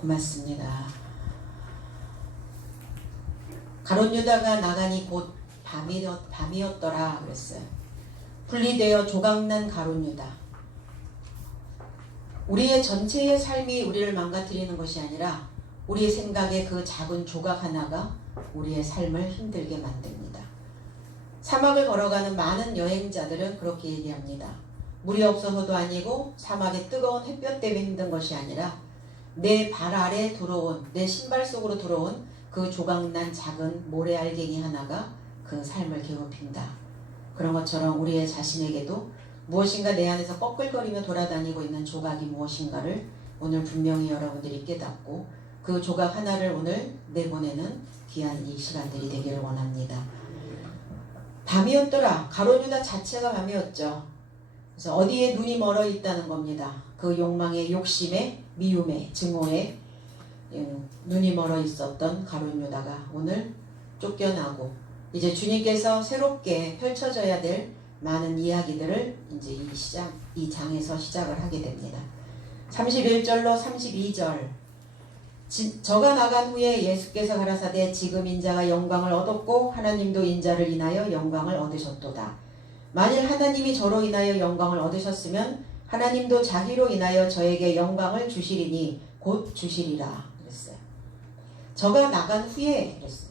고맙습니다. 가룟 유다가 나가니 곧 밤이었더라 그랬어요. 분리되어 조각난 가룟 유다. 우리의 전체의 삶이 우리를 망가뜨리는 것이 아니라 우리의 생각의 그 작은 조각 하나가 우리의 삶을 힘들게 만듭니다. 사막을 걸어가는 많은 여행자들은 그렇게 얘기합니다. 물이 없어서도 아니고 사막의 뜨거운 햇볕 때문에 힘든 것이 아니라 내 발 아래 들어온, 내 신발 속으로 들어온 그 조각난 작은 모래알갱이 하나가 그 삶을 괴롭힌다. 그런 것처럼 우리의 자신에게도 무엇인가 내 안에서 꺼끌거리며 돌아다니고 있는 조각이 무엇인가를 오늘 분명히 여러분들이 깨닫고 그 조각 하나를 오늘 내보내는 귀한 이 시간들이 되기를 원합니다. 밤이었더라. 가룟 유다 자체가 밤이었죠. 그래서 어디에 눈이 멀어 있다는 겁니다. 그 욕망에, 욕심에, 미움에, 증오에 눈이 멀어 있었던 가룟 유다가 오늘 쫓겨나고 이제 주님께서 새롭게 펼쳐져야 될 많은 이야기들을 이제 이 장에서 시작을 하게 됩니다. 31절로 32절. 저가 나간 후에 예수께서 가라사대 지금 인자가 영광을 얻었고 하나님도 인자를 인하여 영광을 얻으셨도다. 만일 하나님이 저로 인하여 영광을 얻으셨으면 하나님도 자기로 인하여 저에게 영광을 주시리니 곧 주시리라 그랬어요. 저가 나간 후에 그랬어요.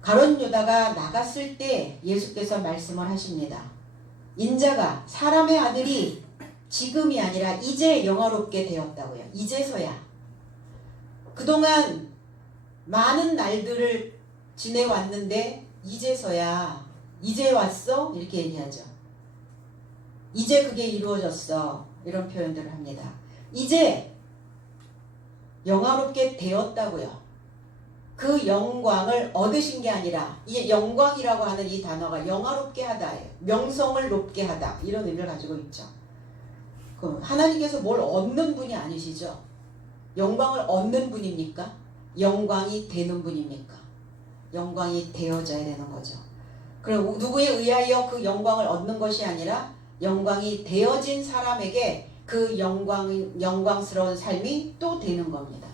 가룟 유다가 나갔을 때 예수께서 말씀을 하십니다. 인자가 사람의 아들이 지금이 아니라 이제 영화롭게 되었다고요. 이제서야. 그동안 많은 날들을 지내왔는데 이제서야 이제 왔어? 이렇게 얘기하죠. 이제 그게 이루어졌어. 이런 표현들을 합니다. 이제 영화롭게 되었다고요. 그 영광을 얻으신 게 아니라 이 영광이라고 하는 이 단어가 영화롭게 하다예요. 명성을 높게 하다. 이런 의미를 가지고 있죠. 그럼 하나님께서 뭘 얻는 분이 아니시죠? 영광을 얻는 분입니까? 영광이 되는 분입니까? 영광이 되어져야 되는 거죠. 그럼 누구에 의하여 그 영광을 얻는 것이 아니라 영광이 되어진 사람에게 그 영광스러운 삶이 또 되는 겁니다.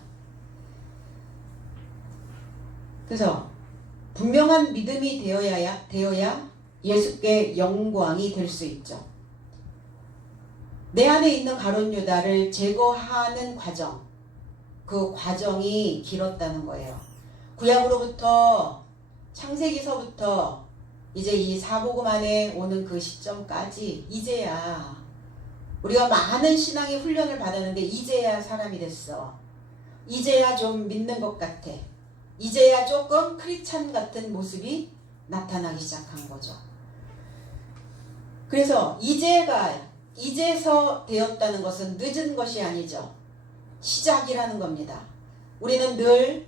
그래서 분명한 믿음이 되어야 예수께 영광이 될 수 있죠. 내 안에 있는 가룟 유다를 제거하는 과정, 그 과정이 길었다는 거예요. 구약으로부터 창세기서부터 이제 이 사복음 안에 오는 그 시점까지 이제야 우리가 많은 신앙의 훈련을 받았는데 이제야 사람이 됐어. 이제야 좀 믿는 것 같아. 이제야 조금 크리스찬 같은 모습이 나타나기 시작한 거죠. 그래서 이제서 되었다는 것은 늦은 것이 아니죠. 시작이라는 겁니다. 우리는 늘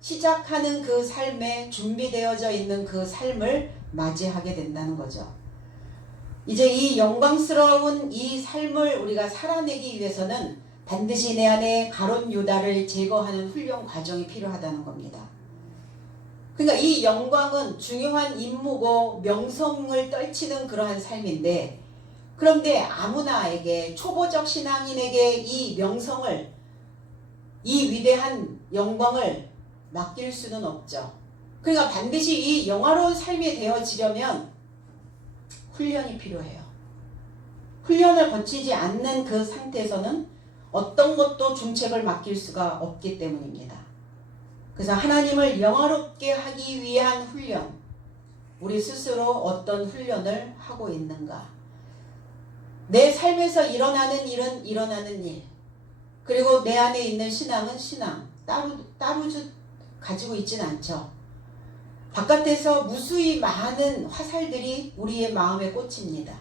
시작하는 그 삶에 준비되어져 있는 그 삶을 맞이하게 된다는 거죠. 이제 이 영광스러운 이 삶을 우리가 살아내기 위해서는 반드시 내 안에 가룟 유다를 제거하는 훈련 과정이 필요하다는 겁니다. 그러니까 이 영광은 중요한 임무고 명성을 떨치는 그러한 삶인데, 그런데 아무나에게, 초보적 신앙인에게 이 명성을, 이 위대한 영광을 맡길 수는 없죠. 그러니까 반드시 이 영화로운 삶이 되어지려면 훈련이 필요해요. 훈련을 거치지 않는 그 상태에서는 어떤 것도 중책을 맡길 수가 없기 때문입니다. 그래서 하나님을 영화롭게 하기 위한 훈련, 우리 스스로 어떤 훈련을 하고 있는가? 내 삶에서 일어나는 일은 일어나는 일, 그리고 내 안에 있는 신앙은 신앙, 따로 가지고 있지는 않죠. 바깥에서 무수히 많은 화살들이 우리의 마음에 꽂힙니다.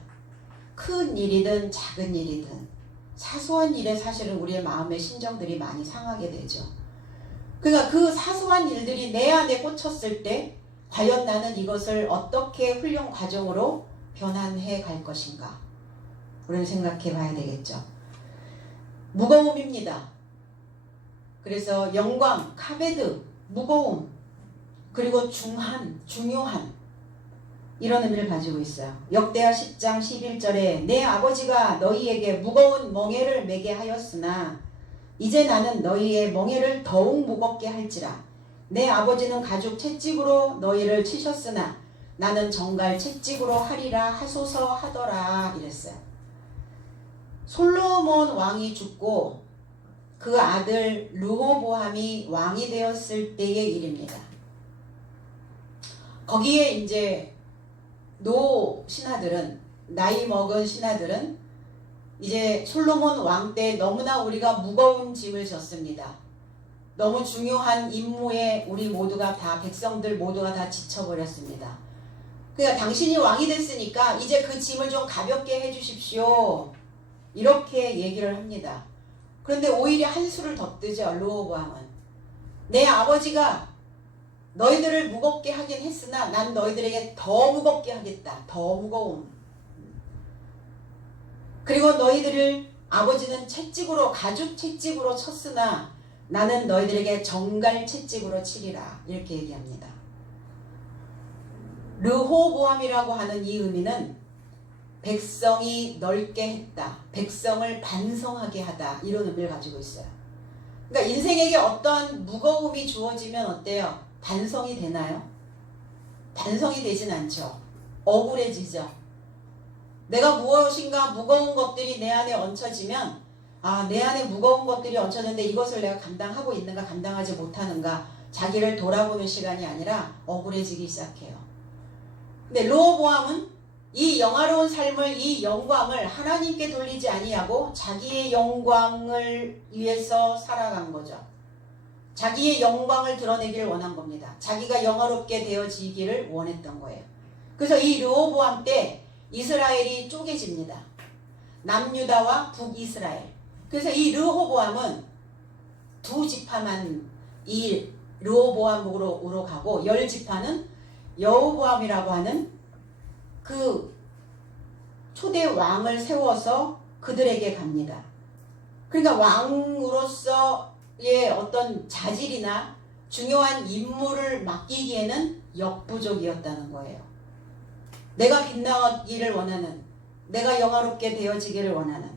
큰 일이든 작은 일이든 사소한 일에 사실은 우리의 마음의 심정들이 많이 상하게 되죠. 그러니까 그 사소한 일들이 내 안에 꽂혔을 때 과연 나는 이것을 어떻게 훈련 과정으로 변환해 갈 것인가? 우리는 생각해 봐야 되겠죠. 무거움입니다. 그래서 영광, 카베드, 무거움, 그리고 중요한 이런 의미를 가지고 있어요. 역대하 10장 11절에 내 아버지가 너희에게 무거운 멍에를 매게 하였으나 이제 나는 너희의 멍에를 더욱 무겁게 할지라. 내 아버지는 가죽 채찍으로 너희를 치셨으나 나는 정갈 채찍으로 하리라 하소서 하더라 이랬어요. 솔로몬 왕이 죽고 그 아들 르호보암이 왕이 되었을 때의 일입니다. 거기에 이제 노 신하들은, 나이 먹은 신하들은 이제 솔로몬 왕 때 너무나 우리가 무거운 짐을 졌습니다. 너무 중요한 임무에 우리 모두가 다, 백성들 모두가 다 지쳐버렸습니다. 그러니까 당신이 왕이 됐으니까 이제 그 짐을 좀 가볍게 해주십시오. 이렇게 얘기를 합니다. 그런데 오히려 한 수를 더 뜨죠. 르호보암은. 내 아버지가 너희들을 무겁게 하긴 했으나 난 너희들에게 더 무겁게 하겠다. 더 무거움. 그리고 너희들을 아버지는 채찍으로, 가죽 채찍으로 쳤으나 나는 너희들에게 정갈 채찍으로 치리라. 이렇게 얘기합니다. 르호보암이라고 하는 이 의미는 백성이 넓게 했다. 백성을 반성하게 하다. 이런 의미를 가지고 있어요. 그러니까 인생에게 어떠한 무거움이 주어지면 어때요? 반성이 되나요? 반성이 되진 않죠. 억울해지죠. 내가 무엇인가 무거운 것들이 내 안에 얹혀지면 내 안에 무거운 것들이 얹혀졌는데 이것을 내가 감당하고 있는가 감당하지 못하는가 자기를 돌아보는 시간이 아니라 억울해지기 시작해요. 근데 르호보암은 이 영화로운 삶을, 이 영광을 하나님께 돌리지 아니하고 자기의 영광을 위해서 살아간 거죠. 자기의 영광을 드러내기를 원한 겁니다. 자기가 영화롭게 되어지기를 원했던 거예요. 그래서 이 르호보암 때 이스라엘이 쪼개집니다. 남유다와 북이스라엘. 그래서 이 르호보암은 두 지파만 이 르호보암으로 가고 10지파는 여호보암이라고 하는 그 초대 왕을 세워서 그들에게 갑니다. 그러니까 왕으로서의 어떤 자질이나 중요한 임무를 맡기기에는 역부족이었다는 거예요. 내가 빛나기를 원하는, 내가 영화롭게 되어지기를 원하는.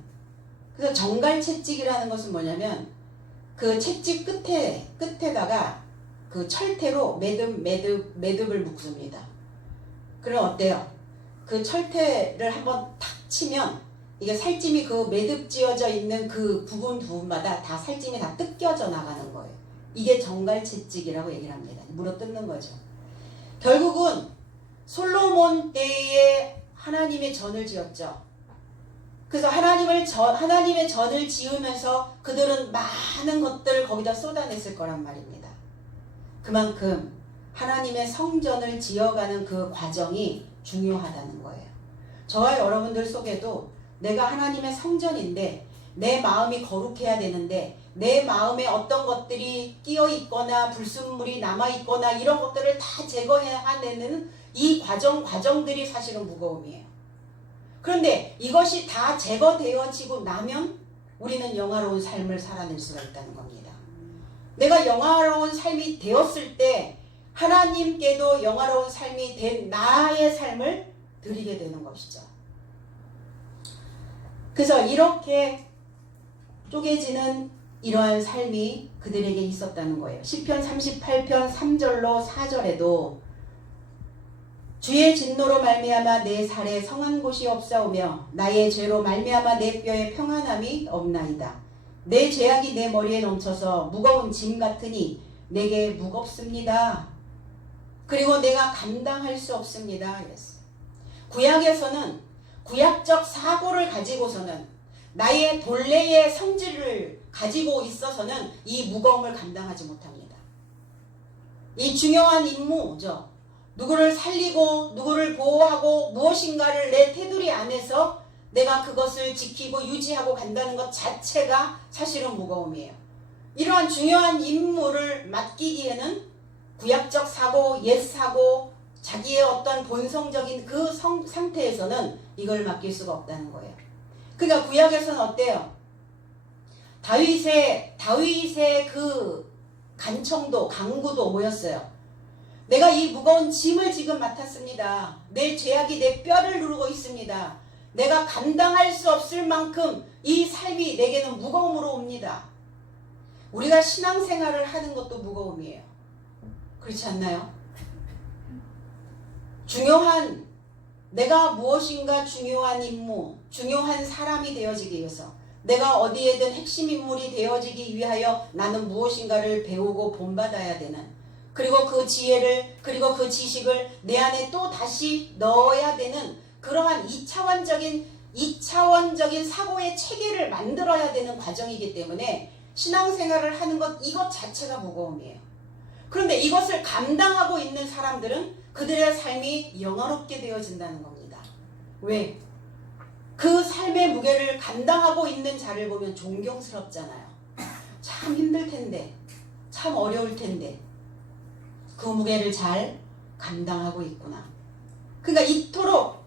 그래서 정갈 채찍이라는 것은 뭐냐면 그 채찍 끝에다가 그 철퇴로 매듭을 묶습니다. 그럼 어때요? 그 철퇴를 한번 탁 치면 이게 살찜이 그 매듭 지어져 있는 그 부분마다 다 살찜이 다 뜯겨져 나가는 거예요. 이게 정갈채찍이라고 얘기를 합니다. 물어뜯는 거죠. 결국은 솔로몬 때에 하나님의 전을 지었죠. 그래서 하나님의 전을 지으면서 그들은 많은 것들을 거기다 쏟아냈을 거란 말입니다. 그만큼 하나님의 성전을 지어가는 그 과정이 중요하다는 거예요. 저와 여러분들 속에도 내가 하나님의 성전인데 내 마음이 거룩해야 되는데 내 마음에 어떤 것들이 끼어있거나 불순물이 남아있거나 이런 것들을 다 제거해내는 이 과정들이 사실은 무거움이에요. 그런데 이것이 다 제거되어지고 나면 우리는 영화로운 삶을 살아낼 수가 있다는 겁니다. 내가 영화로운 삶이 되었을 때 하나님께도 영화로운 삶이 된 나의 삶을 드리게 되는 것이죠. 그래서 이렇게 쪼개지는 이러한 삶이 그들에게 있었다는 거예요. 시편 38편 3절로 4절에도 주의 진노로 말미암아 내 살에 성한 곳이 없사오며 나의 죄로 말미암아 내 뼈에 평안함이 없나이다. 내 죄악이 내 머리에 넘쳐서 무거운 짐 같으니 내게 무겁습니다. 그리고 내가 감당할 수 없습니다. 이랬어요. 구약에서는 구약적 사고를 가지고서는 나의 본래의 성질을 가지고 있어서는 이 무거움을 감당하지 못합니다. 이 중요한 임무죠. 누구를 살리고 누구를 보호하고 무엇인가를 내 테두리 안에서 내가 그것을 지키고 유지하고 간다는 것 자체가 사실은 무거움이에요. 이러한 중요한 임무를 맡기기에는 구약적 사고, 옛 사고, 자기의 어떤 본성적인 그 상태에서는 이걸 맡길 수가 없다는 거예요. 그러니까 구약에서는 어때요? 다윗의 그 간청도, 강구도 뭐였어요? 내가 이 무거운 짐을 지금 맡았습니다. 내 죄악이 내 뼈를 누르고 있습니다. 내가 감당할 수 없을 만큼 이 삶이 내게는 무거움으로 옵니다. 우리가 신앙생활을 하는 것도 무거움이에요. 그렇지 않나요? 중요한, 내가 무엇인가 중요한 임무, 중요한 사람이 되어지기 위해서, 내가 어디에든 핵심 인물이 되어지기 위하여 나는 무엇인가를 배우고 본받아야 되는, 그리고 그 지혜를, 그리고 그 지식을 내 안에 또 다시 넣어야 되는 그러한 2차원적인 사고의 체계를 만들어야 되는 과정이기 때문에 신앙생활을 하는 것, 이것 자체가 무거움이에요. 그런데 이것을 감당하고 있는 사람들은 그들의 삶이 영화롭게 되어진다는 겁니다. 왜? 그 삶의 무게를 감당하고 있는 자를 보면 존경스럽잖아요. 참 힘들 텐데, 참 어려울 텐데 그 무게를 잘 감당하고 있구나. 그러니까 이토록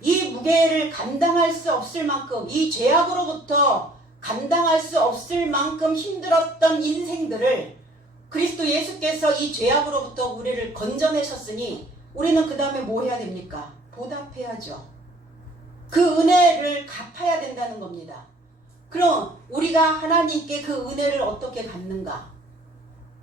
이 무게를 감당할 수 없을 만큼, 이 죄악으로부터 감당할 수 없을 만큼 힘들었던 인생들을 그리스도 예수께서 이 죄악으로부터 우리를 건져내셨으니 우리는 그 다음에 뭐 해야 됩니까? 보답해야죠. 그 은혜를 갚아야 된다는 겁니다. 그럼 우리가 하나님께 그 은혜를 어떻게 갚는가?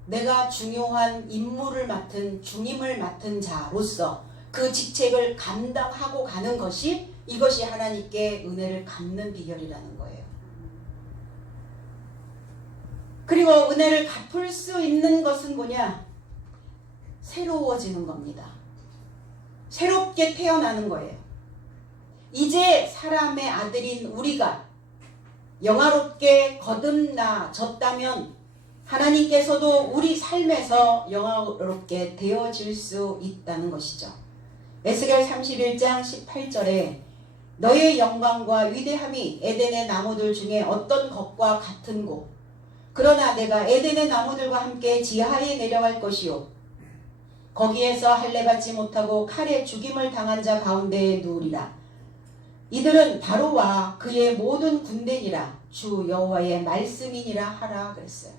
내가 중요한 임무를 맡은, 중임을 맡은 자로서 그 직책을 감당하고 가는 것이, 이것이 하나님께 은혜를 갚는 비결이라는 거예요. 그리고 은혜를 갚을 수 있는 것은 뭐냐? 새로워지는 겁니다. 새롭게 태어나는 거예요. 이제 사람의 아들인 우리가 영화롭게 거듭나졌다면 하나님께서도 우리 삶에서 영화롭게 되어질 수 있다는 것이죠. 에스겔 31장 18절에 너의 영광과 위대함이 에덴의 나무들 중에 어떤 것과 같은고, 그러나 내가 에덴의 나무들과 함께 지하에 내려갈 것이요 거기에서 할례받지 못하고 칼에 죽임을 당한 자 가운데에 누우리라. 이들은 바로와 그의 모든 군대니라 주 여호와의 말씀이니라 하라 그랬어요.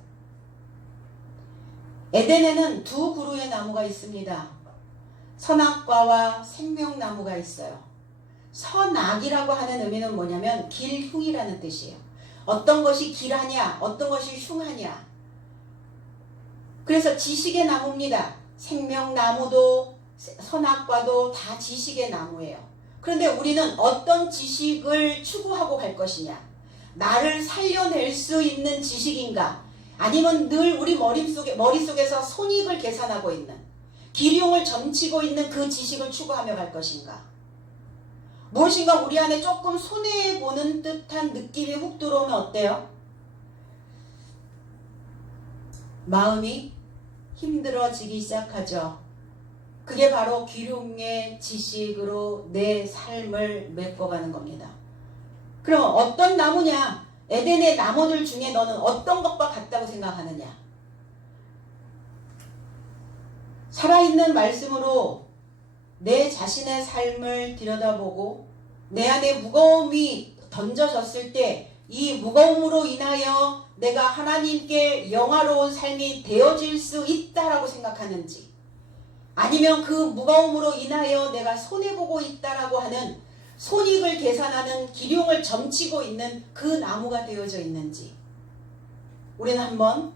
에덴에는 두 그루의 나무가 있습니다. 선악과와 생명나무가 있어요. 선악이라고 하는 의미는 뭐냐면 길흉이라는 뜻이에요. 어떤 것이 길하냐, 어떤 것이 흉하냐. 그래서 지식의 나무입니다. 생명나무도 선악과도 다 지식의 나무예요. 그런데 우리는 어떤 지식을 추구하고 갈 것이냐? 나를 살려낼 수 있는 지식인가? 아니면 늘 우리 머릿속에서 손익을 계산하고 있는, 기륭을 점치고 있는 그 지식을 추구하며 갈 것인가? 무엇인가 우리 안에 조금 손해보는 듯한 느낌이 훅 들어오면 어때요? 마음이 힘들어지기 시작하죠. 그게 바로 기륭의 지식으로 내 삶을 메꿔가는 겁니다. 그럼 어떤 나무냐? 에덴의 나무들 중에 너는 어떤 것과 같다고 생각하느냐? 살아있는 말씀으로 내 자신의 삶을 들여다보고 내 안에 무거움이 던져졌을 때 이 무거움으로 인하여 내가 하나님께 영화로운 삶이 되어질 수 있다라고 생각하는지, 아니면 그 무거움으로 인하여 내가 손해보고 있다라고 하는 손익을 계산하는 기륭을 점치고 있는 그 나무가 되어져 있는지 우리는 한번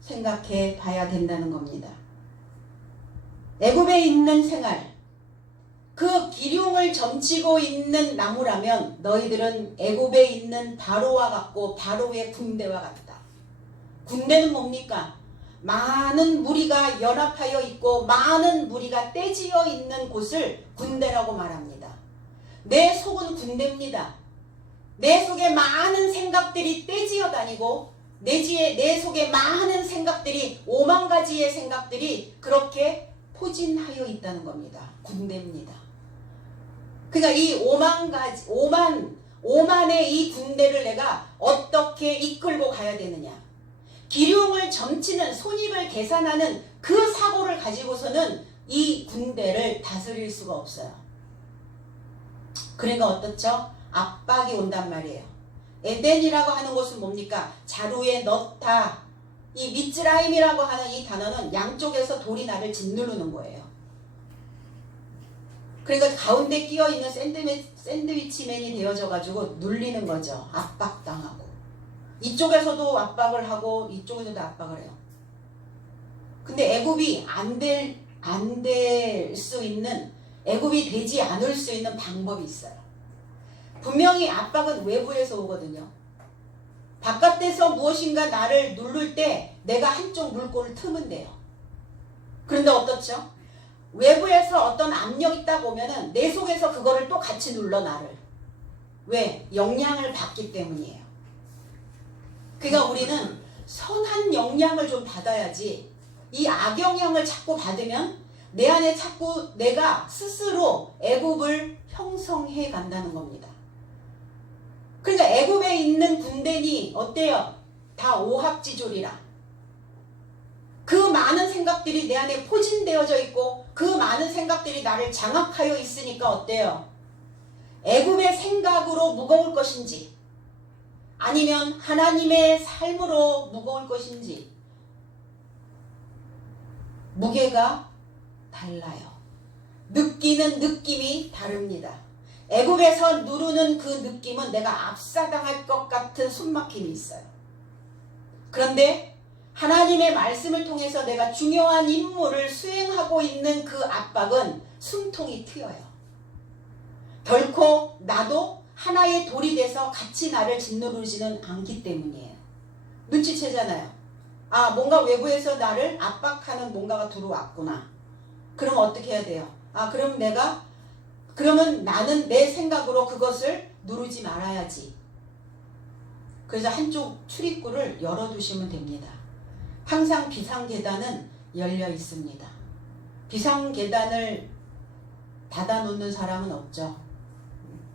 생각해 봐야 된다는 겁니다. 애굽에 있는 생활, 그 기륭을 점치고 있는 나무라면 너희들은 애굽에 있는 바로와 같고 바로의 군대와 같다. 군대는 뭡니까? 많은 무리가 연합하여 있고 많은 무리가 떼지어 있는 곳을 군대라고 말합니다. 내 속은 군대입니다. 내 속에 많은 생각들이 떼지어 다니고 내 속에 많은 생각들이, 5만 가지의 생각들이 그렇게 포진하여 있다는 겁니다. 군대입니다. 그러니까 이 5만의 이 군대를 내가 어떻게 이끌고 가야 되느냐. 기륭을 점치는, 손익을 계산하는 그 사고를 가지고서는 이 군대를 다스릴 수가 없어요. 그러니까 어떻죠? 압박이 온단 말이에요. 에덴이라고 하는 것은 뭡니까? 자루에 넣다. 이 미츠라임이라고 하는 이 단어는 양쪽에서 돌이 나를 짓누르는 거예요. 그러니까 가운데 끼어있는 샌드위치맨이 되어져 가지고 눌리는 거죠. 압박당하고. 이쪽에서도 압박을 하고 이쪽에서도 압박을 해요. 근데 애굽이 안 될 수 있는, 애굽이 되지 않을 수 있는 방법이 있어요. 분명히 압박은 외부에서 오거든요. 바깥에서 무엇인가 나를 누를 때 내가 한쪽 물꼬를 트면 돼요. 그런데 어떻죠? 외부에서 어떤 압력이 있다 보면은 내 속에서 그거를 또 같이 눌러 나를. 왜? 영향을 받기 때문이에요. 그러니까 우리는 선한 영향을 좀 받아야지, 이 악영향을 자꾸 받으면 내 안에 자꾸 내가 스스로 애굽을 형성해 간다는 겁니다. 그러니까 애굽에 있는 군대니 어때요? 다 오합지졸이라. 그 많은 생각들이 내 안에 포진되어져 있고 그 많은 생각들이 나를 장악하여 있으니까 어때요? 애굽의 생각으로 무거울 것인지 아니면 하나님의 삶으로 무거울 것인지 무게가 달라요. 느끼는 느낌이 다릅니다. 애굽에서 누르는 그 느낌은 내가 압사당할 것 같은 숨막힘이 있어요. 그런데 하나님의 말씀을 통해서 내가 중요한 임무를 수행하고 있는 그 압박은 숨통이 트여요. 결코 나도 하나의 돌이 돼서 같이 나를 짓누르지는 않기 때문이에요. 눈치채잖아요. 아, 뭔가 외부에서 나를 압박하는 뭔가가 들어왔구나. 그럼 어떻게 해야 돼요? 아, 그러면 나는 내 생각으로 그것을 누르지 말아야지. 그래서 한쪽 출입구를 열어두시면 됩니다. 항상 비상계단은 열려 있습니다. 비상계단을 닫아놓는 사람은 없죠.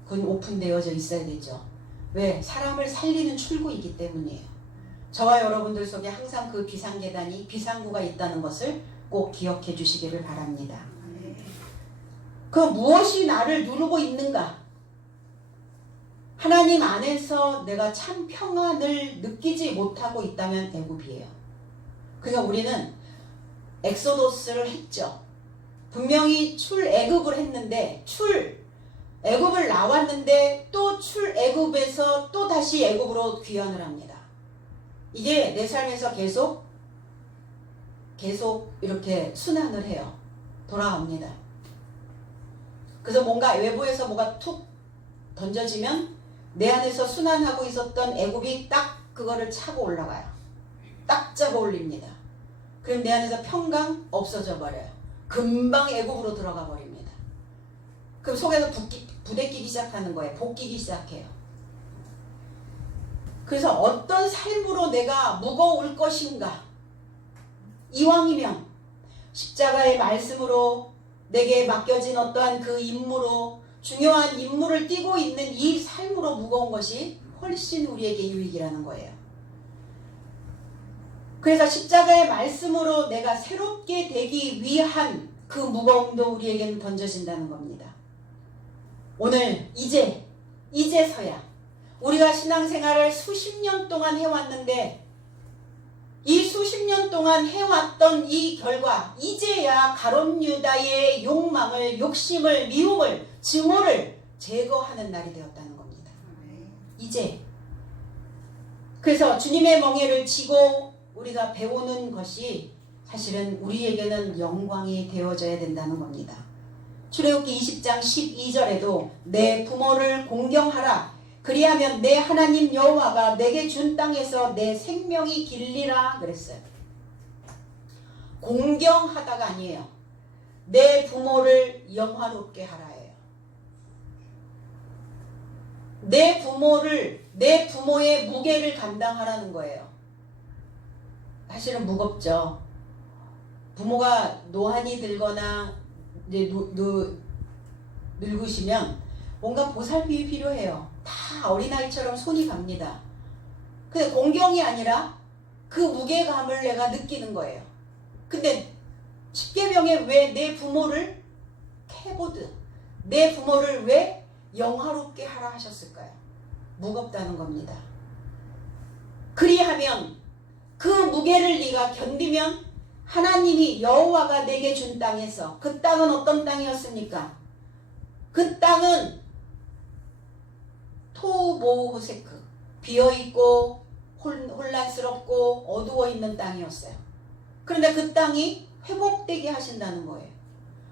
그건 오픈되어져 있어야 되죠. 왜? 사람을 살리는 출구이기 때문이에요. 저와 여러분들 속에 항상 그 비상계단이, 비상구가 있다는 것을 꼭 기억해 주시기를 바랍니다. 그 무엇이 나를 누르고 있는가? 하나님 안에서 내가 참 평안을 느끼지 못하고 있다면 애굽이에요. 그러니까 우리는 엑소도스를 했죠. 분명히 출애굽을 했는데 애굽을 나왔는데 또 출애굽에서 또 다시 애굽으로 귀환을 합니다. 이게 내 삶에서 계속 이렇게 순환을 해요. 돌아갑니다. 그래서 뭔가 외부에서 뭐가 툭 던져지면 내 안에서 순환하고 있었던 애굽이 딱 그거를 차고 올라가요. 딱 잡아 올립니다. 그럼 내 안에서 평강 없어져 버려요. 금방 애굽으로 들어가 버립니다. 그럼 속에서 부대끼기 시작하는 거예요. 복기기 시작해요. 그래서 어떤 삶으로 내가 무거울 것인가? 이왕이면 십자가의 말씀으로 내게 맡겨진 어떠한 그 임무로, 중요한 임무를 띠고 있는 이 삶으로 무거운 것이 훨씬 우리에게 유익이라는 거예요. 그래서 십자가의 말씀으로 내가 새롭게 되기 위한 그 무거움도 우리에게는 던져진다는 겁니다. 오늘 이제서야 우리가 신앙생활을 수십 년 동안 해왔는데 이 수십 년 동안 해왔던 이 결과 이제야 가룟 유다의 욕망을, 욕심을, 미움을, 증오를 제거하는 날이 되었다는 겁니다. 이제. 그래서 주님의 멍에를 지고 우리가 배우는 것이 사실은 우리에게는 영광이 되어져야 된다는 겁니다. 출애굽기 20장 12절에도 내 부모를 공경하라. 그리하면 내 하나님 여호와가 내게 준 땅에서 내 생명이 길리라 그랬어요. 공경하다가 아니에요. 내 부모를 영화롭게 하라예요. 내 부모의 무게를 감당하라는 거예요. 사실은 무겁죠. 부모가 노안이 들거나 이제 늙으시면 뭔가 보살핌이 필요해요. 다 어린아이처럼 손이 갑니다. 근데 공경이 아니라 그 무게감을 내가 느끼는 거예요. 근데 십계명에 왜 내 부모를 캐보드, 내 부모를 왜 영화롭게 하라 하셨을까요? 무겁다는 겁니다. 그리하면 그 무게를 네가 견디면 하나님이 여호와가 내게 준 땅에서, 그 땅은 어떤 땅이었습니까? 그 땅은 토우보호세크, 비어있고 혼란스럽고 어두워 있는 땅이었어요. 그런데 그 땅이 회복되게 하신다는 거예요.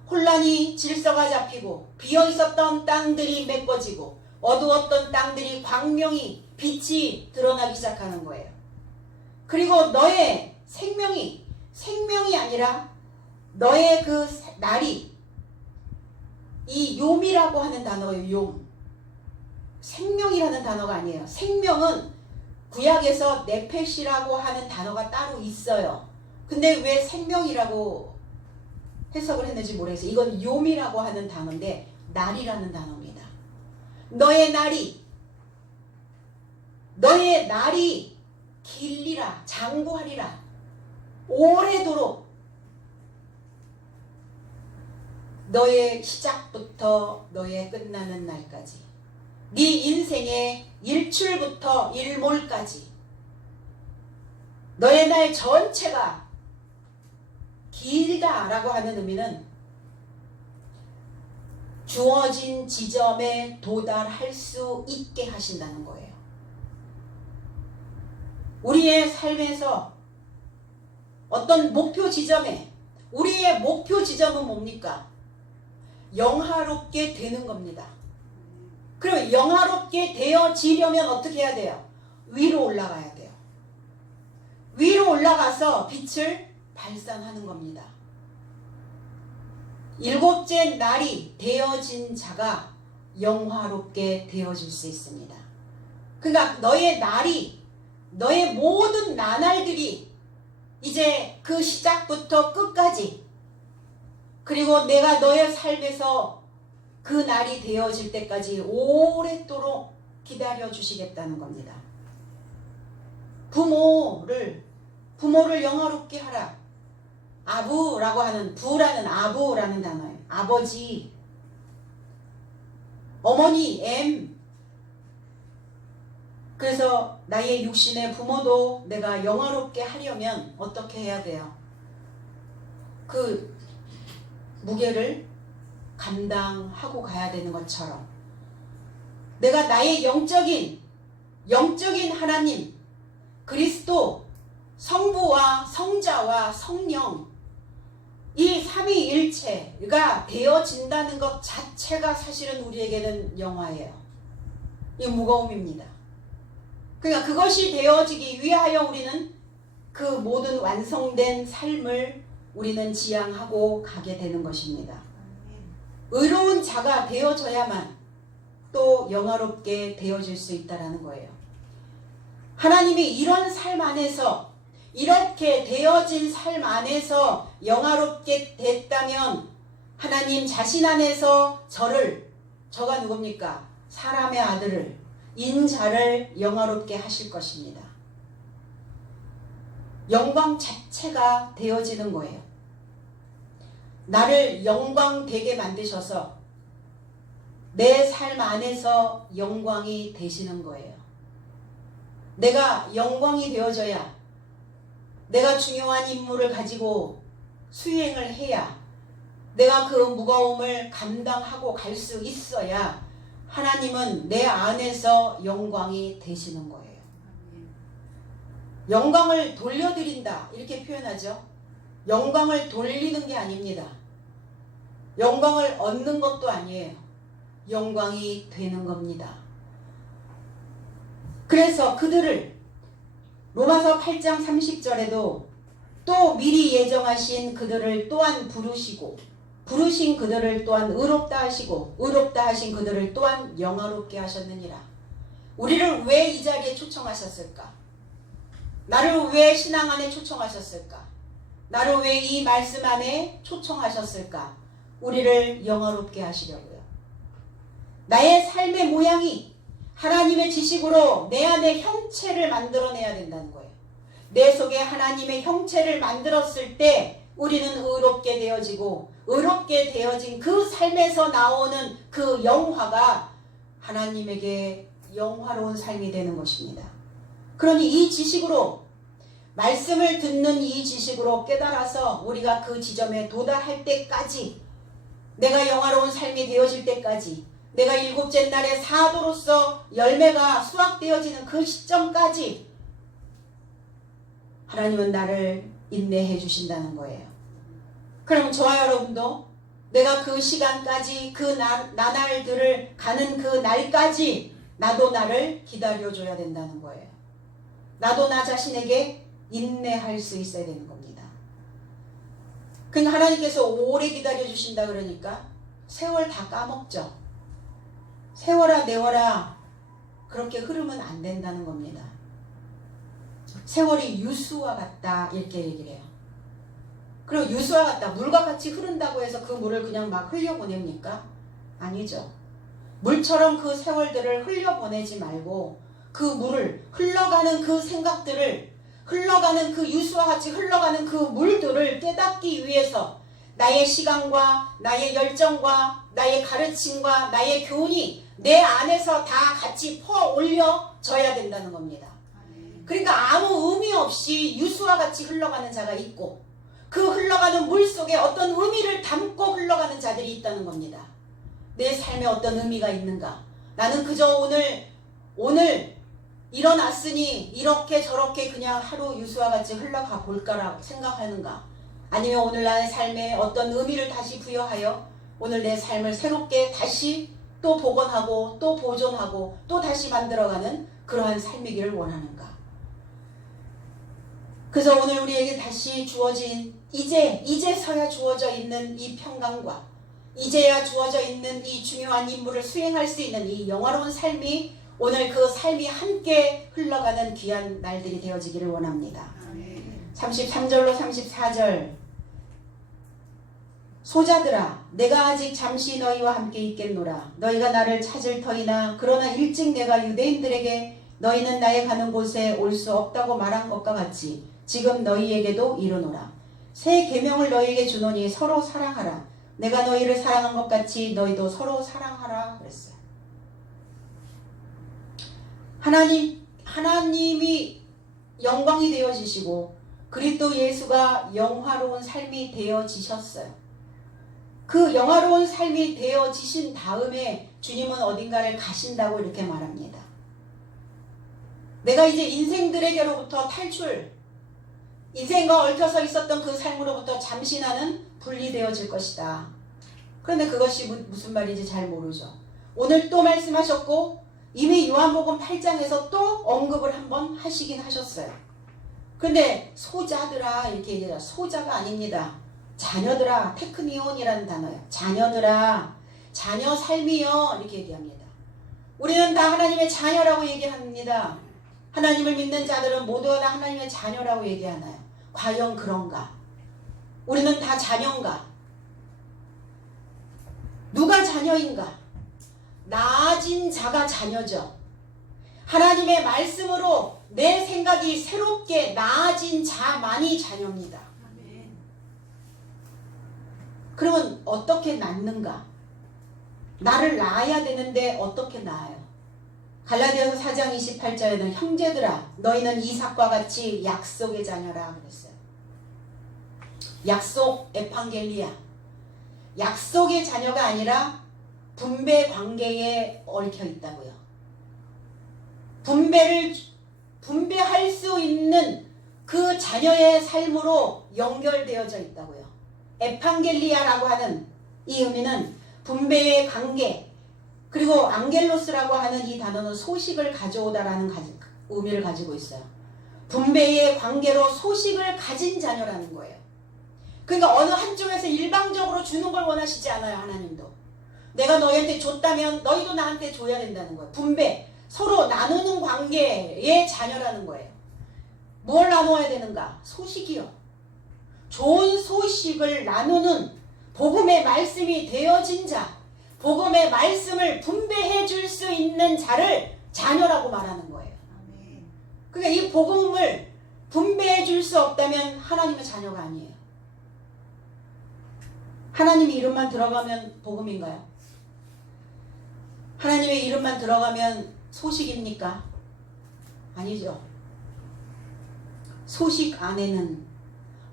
혼란이 질서가 잡히고 비어 있었던 땅들이 메꿔지고 어두웠던 땅들이 광명이 빛이 드러나기 시작하는 거예요. 그리고 너의 생명이 아니라 너의 그 날이 이 욤이라고 하는 단어예요. 욤. 생명이라는 단어가 아니에요. 생명은 구약에서 네펫이라고 하는 단어가 따로 있어요. 근데 왜 생명이라고 해석을 했는지 모르겠어요. 이건 욤이라고 하는 단어인데 날이라는 단어입니다. 너의 날이 길리라, 장구하리라, 오래도록 너의 시작부터 너의 끝나는 날까지, 네 인생의 일출부터 일몰까지 너의 날 전체가 길다라고 하는 의미는 주어진 지점에 도달할 수 있게 하신다는 거예요. 우리의 삶에서 어떤 목표 지점에, 우리의 목표 지점은 뭡니까? 영화롭게 되는 겁니다. 그리고 영화롭게 되어지려면 어떻게 해야 돼요? 위로 올라가야 돼요. 위로 올라가서 빛을 발산하는 겁니다. 일곱째 날이 되어진 자가 영화롭게 되어질 수 있습니다. 그러니까 너의 날이, 너의 모든 나날들이 이제 그 시작부터 끝까지, 그리고 내가 너의 삶에서 그 날이 되어질 때까지 오랫도록 기다려 주시겠다는 겁니다. 부모를 영화롭게 하라. 아부라고 하는, 부라는 아부라는 단어예요. 아버지, 어머니, 그래서 나의 육신의 부모도 내가 영화롭게 하려면 어떻게 해야 돼요? 그 무게를 감당하고 가야 되는 것처럼 내가 나의 영적인 하나님, 그리스도, 성부와 성자와 성령, 이 삼위일체가 되어진다는 것 자체가 사실은 우리에게는 영화예요. 이 무거움입니다. 그러니까 그것이 되어지기 위하여 우리는 그 모든 완성된 삶을 우리는 지향하고 가게 되는 것입니다. 의로운 자가 되어져야만 또 영화롭게 되어질 수 있다는 거예요. 하나님이 이런 삶 안에서, 이렇게 되어진 삶 안에서 영화롭게 됐다면 하나님 자신 안에서 저가 누굽니까? 사람의 아들을, 인자를 영화롭게 하실 것입니다. 영광 자체가 되어지는 거예요. 나를 영광되게 만드셔서 내 삶 안에서 영광이 되시는 거예요. 내가 영광이 되어져야, 내가 중요한 임무를 가지고 수행을 해야, 내가 그 무거움을 감당하고 갈 수 있어야 하나님은 내 안에서 영광이 되시는 거예요. 영광을 돌려드린다 이렇게 표현하죠. 영광을 돌리는 게 아닙니다. 영광을 얻는 것도 아니에요. 영광이 되는 겁니다. 그래서 그들을 로마서 8장 30절에도 또 미리 예정하신 그들을 또한 부르신 그들을 또한 의롭다 하시고 의롭다 하신 그들을 또한 영화롭게 하셨느니라. 우리를 왜 이 자리에 초청하셨을까? 나를 왜 신앙 안에 초청하셨을까? 나를 왜 이 말씀 안에 초청하셨을까? 우리를 영화롭게 하시려고요. 나의 삶의 모양이 하나님의 지식으로 내 안에 형체를 만들어내야 된다는 거예요. 내 속에 하나님의 형체를 만들었을 때 우리는 의롭게 되어지고, 의롭게 되어진 그 삶에서 나오는 그 영화가 하나님에게 영화로운 삶이 되는 것입니다. 그러니 이 지식으로, 말씀을 듣는 이 지식으로 깨달아서 우리가 그 지점에 도달할 때까지, 내가 영화로운 삶이 되어질 때까지, 내가 일곱째 날에 사도로서 열매가 수확되어지는 그 시점까지 하나님은 나를 인내해 주신다는 거예요. 그럼 저와 여러분도 내가 그 시간까지 그 나날들을 가는 그 날까지 나도 나를 기다려줘야 된다는 거예요. 나도 나 자신에게 인내할 수 있어야 되는 겁니다. 그러니까 하나님께서 오래 기다려주신다 그러니까 세월 다 까먹죠. 세월아 내월아 그렇게 흐르면 안 된다는 겁니다. 세월이 유수와 같다 이렇게 얘기를 해요. 그리고 유수와 같다 물과 같이 흐른다고 해서 그 물을 그냥 막 흘려보냅니까? 아니죠. 물처럼 그 세월들을 흘려보내지 말고 그 물을 흘러가는 그 생각들을 흘러가는 그 유수와 같이 흘러가는 그 물들을 깨닫기 위해서 나의 시간과 나의 열정과 나의 가르침과 나의 교훈이 내 안에서 다 같이 퍼올려져야 된다는 겁니다. 그러니까 아무 의미 없이 유수와 같이 흘러가는 자가 있고 그 흘러가는 물 속에 어떤 의미를 담고 흘러가는 자들이 있다는 겁니다. 내 삶에 어떤 의미가 있는가? 나는 그저 오늘 일어났으니 이렇게 저렇게 그냥 하루 유수와 같이 흘러가 볼까라고 생각하는가? 아니면 오늘 나의 삶에 어떤 의미를 다시 부여하여 오늘 내 삶을 새롭게 다시 또 복원하고 또 보존하고 또 다시 만들어가는 그러한 삶이기를 원하는가? 그래서 오늘 우리에게 다시 주어진 이제서야 주어져 있는 이 평강과 이제야 주어져 있는 이 중요한 임무를 수행할 수 있는 이 영화로운 삶이 오늘 그 삶이 함께 흘러가는 귀한 날들이 되어지기를 원합니다. 33절로 34절 소자들아 내가 아직 잠시 너희와 함께 있겠노라. 너희가 나를 찾을 터이나 그러나 일찍 내가 유대인들에게 너희는 나의 가는 곳에 올 수 없다고 말한 것과 같이 지금 너희에게도 이르노라. 새 계명을 너희에게 주노니 서로 사랑하라. 내가 너희를 사랑한 것 같이 너희도 서로 사랑하라 그랬어요. 하나님이 영광이 되어지시고 그리스도 예수가 영화로운 삶이 되어지셨어요. 그 영화로운 삶이 되어지신 다음에 주님은 어딘가를 가신다고 이렇게 말합니다. 내가 이제 인생들에게로부터 탈출, 인생과 얽혀서 있었던 그 삶으로부터 잠시 나는 분리되어질 것이다. 그런데 그것이 무슨 말인지 잘 모르죠. 오늘 또 말씀하셨고 이미 요한복음 8장에서 또 언급을 한번 하시긴 하셨어요. 그런데 소자들아 이렇게 얘기해요. 소자가 아닙니다. 자녀들아, 테크니온이라는 단어예요. 자녀들아, 자녀 삶이요 이렇게 얘기합니다. 우리는 다 하나님의 자녀라고 얘기합니다. 하나님을 믿는 자들은 모두가 다 하나님의 자녀라고 얘기하나요? 과연 그런가? 우리는 다 자녀인가? 누가 자녀인가? 나아진 자가 자녀죠. 하나님의 말씀으로 내 생각이 새롭게 나아진 자만이 자녀입니다. 그러면 어떻게 낳는가? 나를 낳아야 되는데 어떻게 낳아요? 갈라디아서 4장 28절에는 형제들아 너희는 이삭과 같이 약속의 자녀라 그랬어요. 약속 에판겔리아. 약속의 자녀가 아니라 분배 관계에 얽혀 있다고요. 분배할 수 있는 그 자녀의 삶으로 연결되어져 있다고요. 에판겔리아라고 하는 이 의미는 분배의 관계, 그리고 앙겔로스라고 하는 이 단어는 소식을 가져오다라는 의미를 가지고 있어요. 분배의 관계로 소식을 가진 자녀라는 거예요. 그러니까 어느 한쪽에서 일방적으로 주는 걸 원하시지 않아요. 하나님도. 내가 너희한테 줬다면 너희도 나한테 줘야 된다는 거예요. 분배, 서로 나누는 관계의 자녀라는 거예요. 뭘 나눠야 되는가? 소식이요. 좋은 소식을 나누는 복음의 말씀이 되어진 자, 복음의 말씀을 분배해 줄 수 있는 자를 자녀라고 말하는 거예요. 그러니까 이 복음을 분배해 줄 수 없다면 하나님의 자녀가 아니에요. 하나님의 이름만 들어가면 복음인가요? 하나님의 이름만 들어가면 소식입니까? 아니죠. 소식 안에는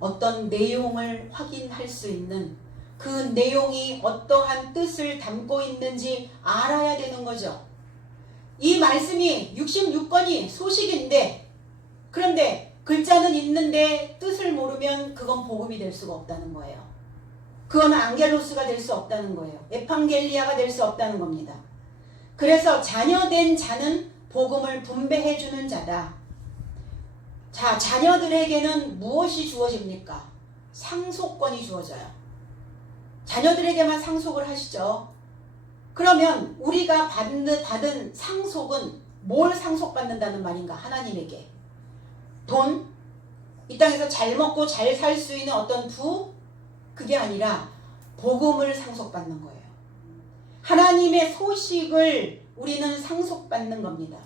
어떤 내용을 확인할 수 있는 그 내용이 어떠한 뜻을 담고 있는지 알아야 되는 거죠. 이 말씀이 66권이 소식인데 그런데 글자는 있는데 뜻을 모르면 그건 복음이 될 수가 없다는 거예요. 그거는 안겔로스가 될 수 없다는 거예요. 에판겔리아가 될 수 없다는 겁니다. 그래서 자녀된 자는 복음을 분배해주는 자다. 자, 자녀들에게는 무엇이 주어집니까? 상속권이 주어져요. 자녀들에게만 상속을 하시죠. 그러면 우리가 받은 상속은 뭘 상속받는다는 말인가? 하나님에게. 돈? 이 땅에서 잘 먹고 잘 살 수 있는 어떤 부? 그게 아니라 복음을 상속받는 거예요. 하나님의 소식을 우리는 상속받는 겁니다.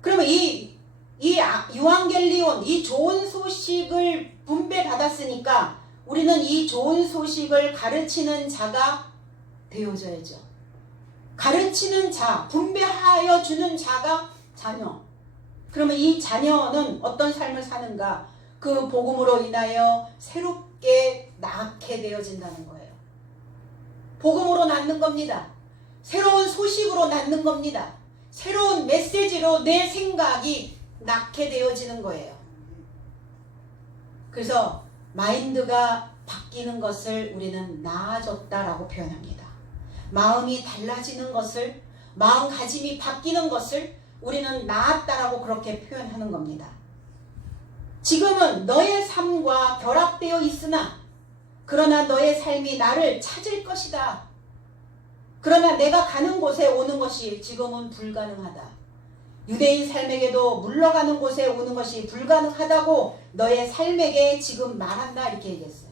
그러면 이 유앙겔리온, 이 좋은 소식을 분배받았으니까 우리는 이 좋은 소식을 가르치는 자가 되어져야죠. 가르치는 자, 분배하여 주는 자가 자녀. 그러면 이 자녀는 어떤 삶을 사는가? 그 복음으로 인하여 새롭게 낳게 되어진다는 거예요. 복음으로 낳는 겁니다. 새로운 소식으로 낳는 겁니다. 새로운 메시지로 내 생각이 낳게 되어지는 거예요. 그래서 마인드가 바뀌는 것을 우리는 나아졌다라고 표현합니다. 마음이 달라지는 것을, 마음가짐이 바뀌는 것을 우리는 나았다라고 그렇게 표현하는 겁니다. 지금은 너의 삶과 결합되어 있으나 그러나 너의 삶이 나를 찾을 것이다. 그러나 내가 가는 곳에 오는 것이 지금은 불가능하다. 유대인 삶에게도 물러가는 곳에 오는 것이 불가능하다고 너의 삶에게 지금 말한다 이렇게 얘기했어요.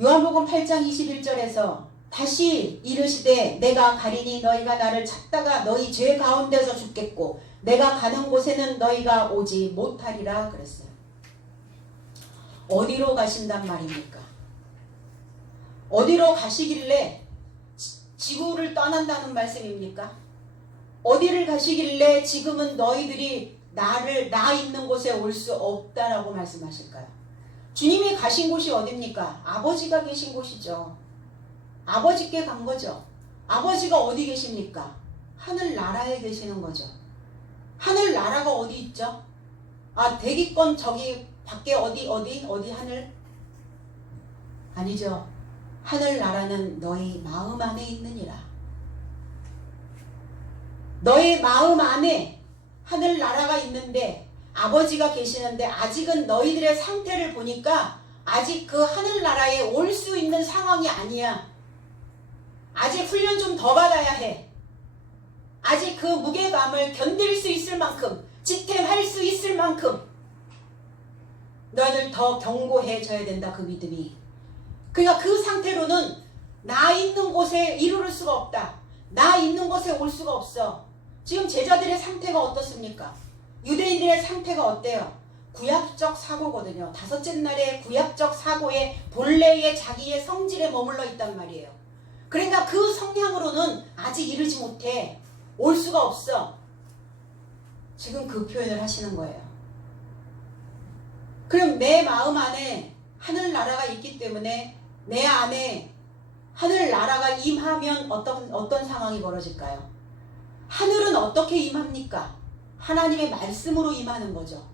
요한복음 8장 21절에서 다시 이르시되 내가 가리니 너희가 나를 찾다가 너희 죄 가운데서 죽겠고 내가 가는 곳에는 너희가 오지 못하리라 그랬어요. 어디로 가신단 말입니까? 어디로 가시길래 지구를 떠난다는 말씀입니까? 어디를 가시길래 지금은 너희들이 나 있는 곳에 올 수 없다라고 말씀하실까요? 주님이 가신 곳이 어디입니까? 아버지가 계신 곳이죠. 아버지께 간 거죠. 아버지가 어디 계십니까? 하늘나라에 계시는 거죠. 하늘나라가 어디 있죠? 아, 대기권 저기 밖에 어디 하늘? 아니죠. 하늘나라는 너희 마음 안에 있느니라. 너의 마음 안에 하늘나라가 있는데 아버지가 계시는데 아직은 너희들의 상태를 보니까 아직 그 하늘나라에 올 수 있는 상황이 아니야. 아직 훈련 좀 더 받아야 해. 아직 그 무게감을 견딜 수 있을 만큼, 지탱할 수 있을 만큼 너희들 더 견고해져야 된다, 그 믿음이. 그러니까 그 상태로는 나 있는 곳에 이르를 수가 없다. 나 있는 곳에 올 수가 없어. 지금 제자들의 상태가 어떻습니까? 유대인들의 상태가 어때요? 구약적 사고거든요. 다섯째 날에 구약적 사고의 본래의 자기의 성질에 머물러 있단 말이에요. 그러니까 그 성향으로는 아직 이르지 못해. 올 수가 없어. 지금 그 표현을 하시는 거예요. 그럼 내 마음 안에 하늘나라가 있기 때문에 내 안에 하늘나라가 임하면 어떤 상황이 벌어질까요? 하늘은 어떻게 임합니까? 하나님의 말씀으로 임하는 거죠.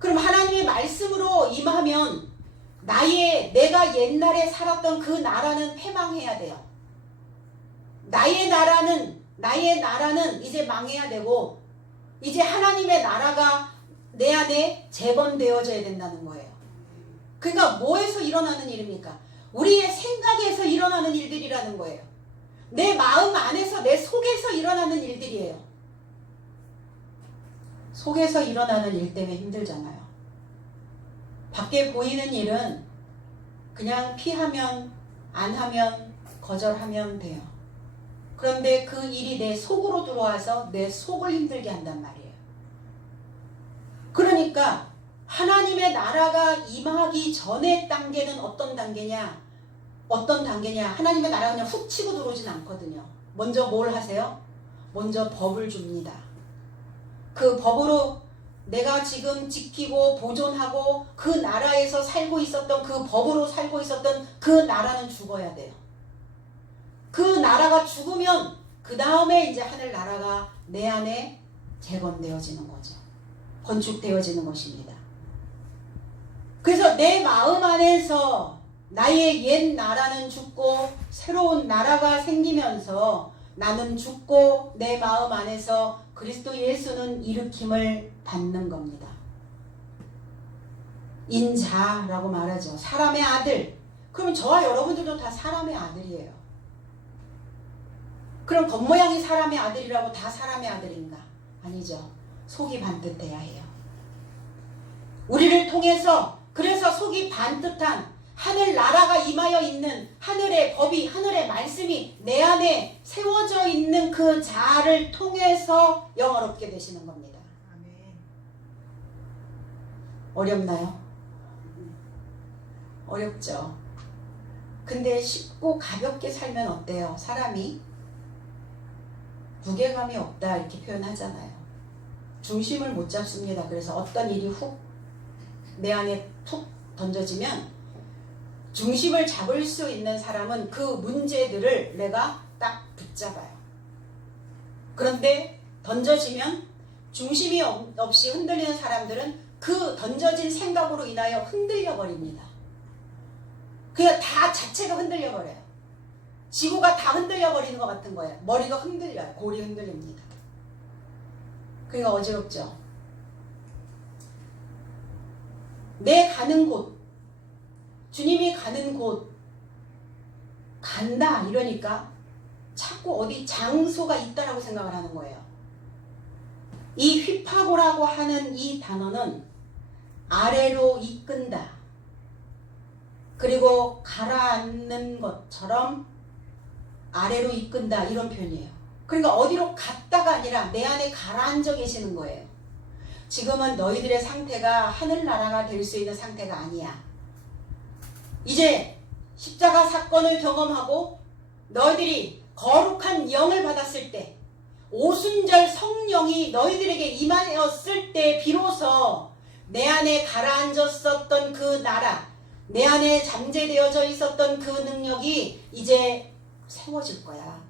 그럼 하나님의 말씀으로 임하면 내가 옛날에 살았던 그 나라는 패망해야 돼요. 나의 나라는 이제 망해야 되고 이제 하나님의 나라가 내 안에 재건되어져야 된다는 거예요. 그러니까 뭐에서 일어나는 일입니까? 우리의 생각에서 일어나는 일들이라는 거예요. 내 마음 안에서 내 속에서 일어나는 일들이에요. 속에서 일어나는 일 때문에 힘들잖아요. 밖에 보이는 일은 그냥 피하면 안 하면 거절하면 돼요. 그런데 그 일이 내 속으로 들어와서 내 속을 힘들게 한단 말이에요. 그러니까 하나님의 나라가 임하기 전의 단계는 어떤 단계냐? 하나님의 나라가 그냥 훅 치고 들어오진 않거든요. 먼저 뭘 하세요? 먼저 법을 줍니다. 그 법으로 내가 지금 지키고 보존하고 그 나라에서 살고 있었던 그 법으로 살고 있었던 그 나라는 죽어야 돼요. 그 나라가 죽으면 그 다음에 이제 하늘나라가 내 안에 재건되어지는 거죠. 건축되어지는 것입니다. 그래서 내 마음 안에서 나의 옛 나라는 죽고 새로운 나라가 생기면서 나는 죽고 내 마음 안에서 그리스도 예수는 일으킴을 받는 겁니다. 인자라고 말하죠. 사람의 아들. 그러면 저와 여러분들도 다 사람의 아들이에요. 그럼 겉모양이 사람의 아들이라고 다 사람의 아들인가? 아니죠. 속이 반듯해야 해요. 우리를 통해서 그래서 속이 반듯한 하늘 나라가 임하여 있는 하늘의 법이 하늘의 말씀이 내 안에 세워져 있는 그 자를 통해서 영화롭게 되시는 겁니다. 아멘. 어렵나요? 어렵죠. 근데 쉽고 가볍게 살면 어때요? 사람이 무게감이 없다 이렇게 표현하잖아요. 중심을 못 잡습니다. 그래서 어떤 일이 훅 내 안에 툭 던져지면 중심을 잡을 수 있는 사람은 그 문제들을 내가 딱 붙잡아요. 그런데 던져지면 중심이 없이 흔들리는 사람들은 그 던져진 생각으로 인하여 흔들려 버립니다. 그냥 다 자체가 흔들려 버려요. 지구가 다 흔들려 버리는 것 같은 거예요. 머리가 흔들려요. 골이 흔들립니다. 그러니까 어지럽죠. 내 가는 곳, 주님이 가는 곳 간다 이러니까 자꾸 어디 장소가 있다라고 생각을 하는 거예요. 이 휘파고라고 하는 이 단어는 아래로 이끈다. 그리고 가라앉는 것처럼 아래로 이끈다 이런 표현이에요. 그러니까 어디로 갔다가 아니라 내 안에 가라앉아 계시는 거예요. 지금은 너희들의 상태가 하늘나라가 될 수 있는 상태가 아니야. 이제 십자가 사건을 경험하고 너희들이 거룩한 영을 받았을 때 오순절 성령이 너희들에게 임하였을 때 비로소 내 안에 가라앉았었던 그 나라, 내 안에 잠재되어져 있었던 그 능력이 이제 세워질 거야.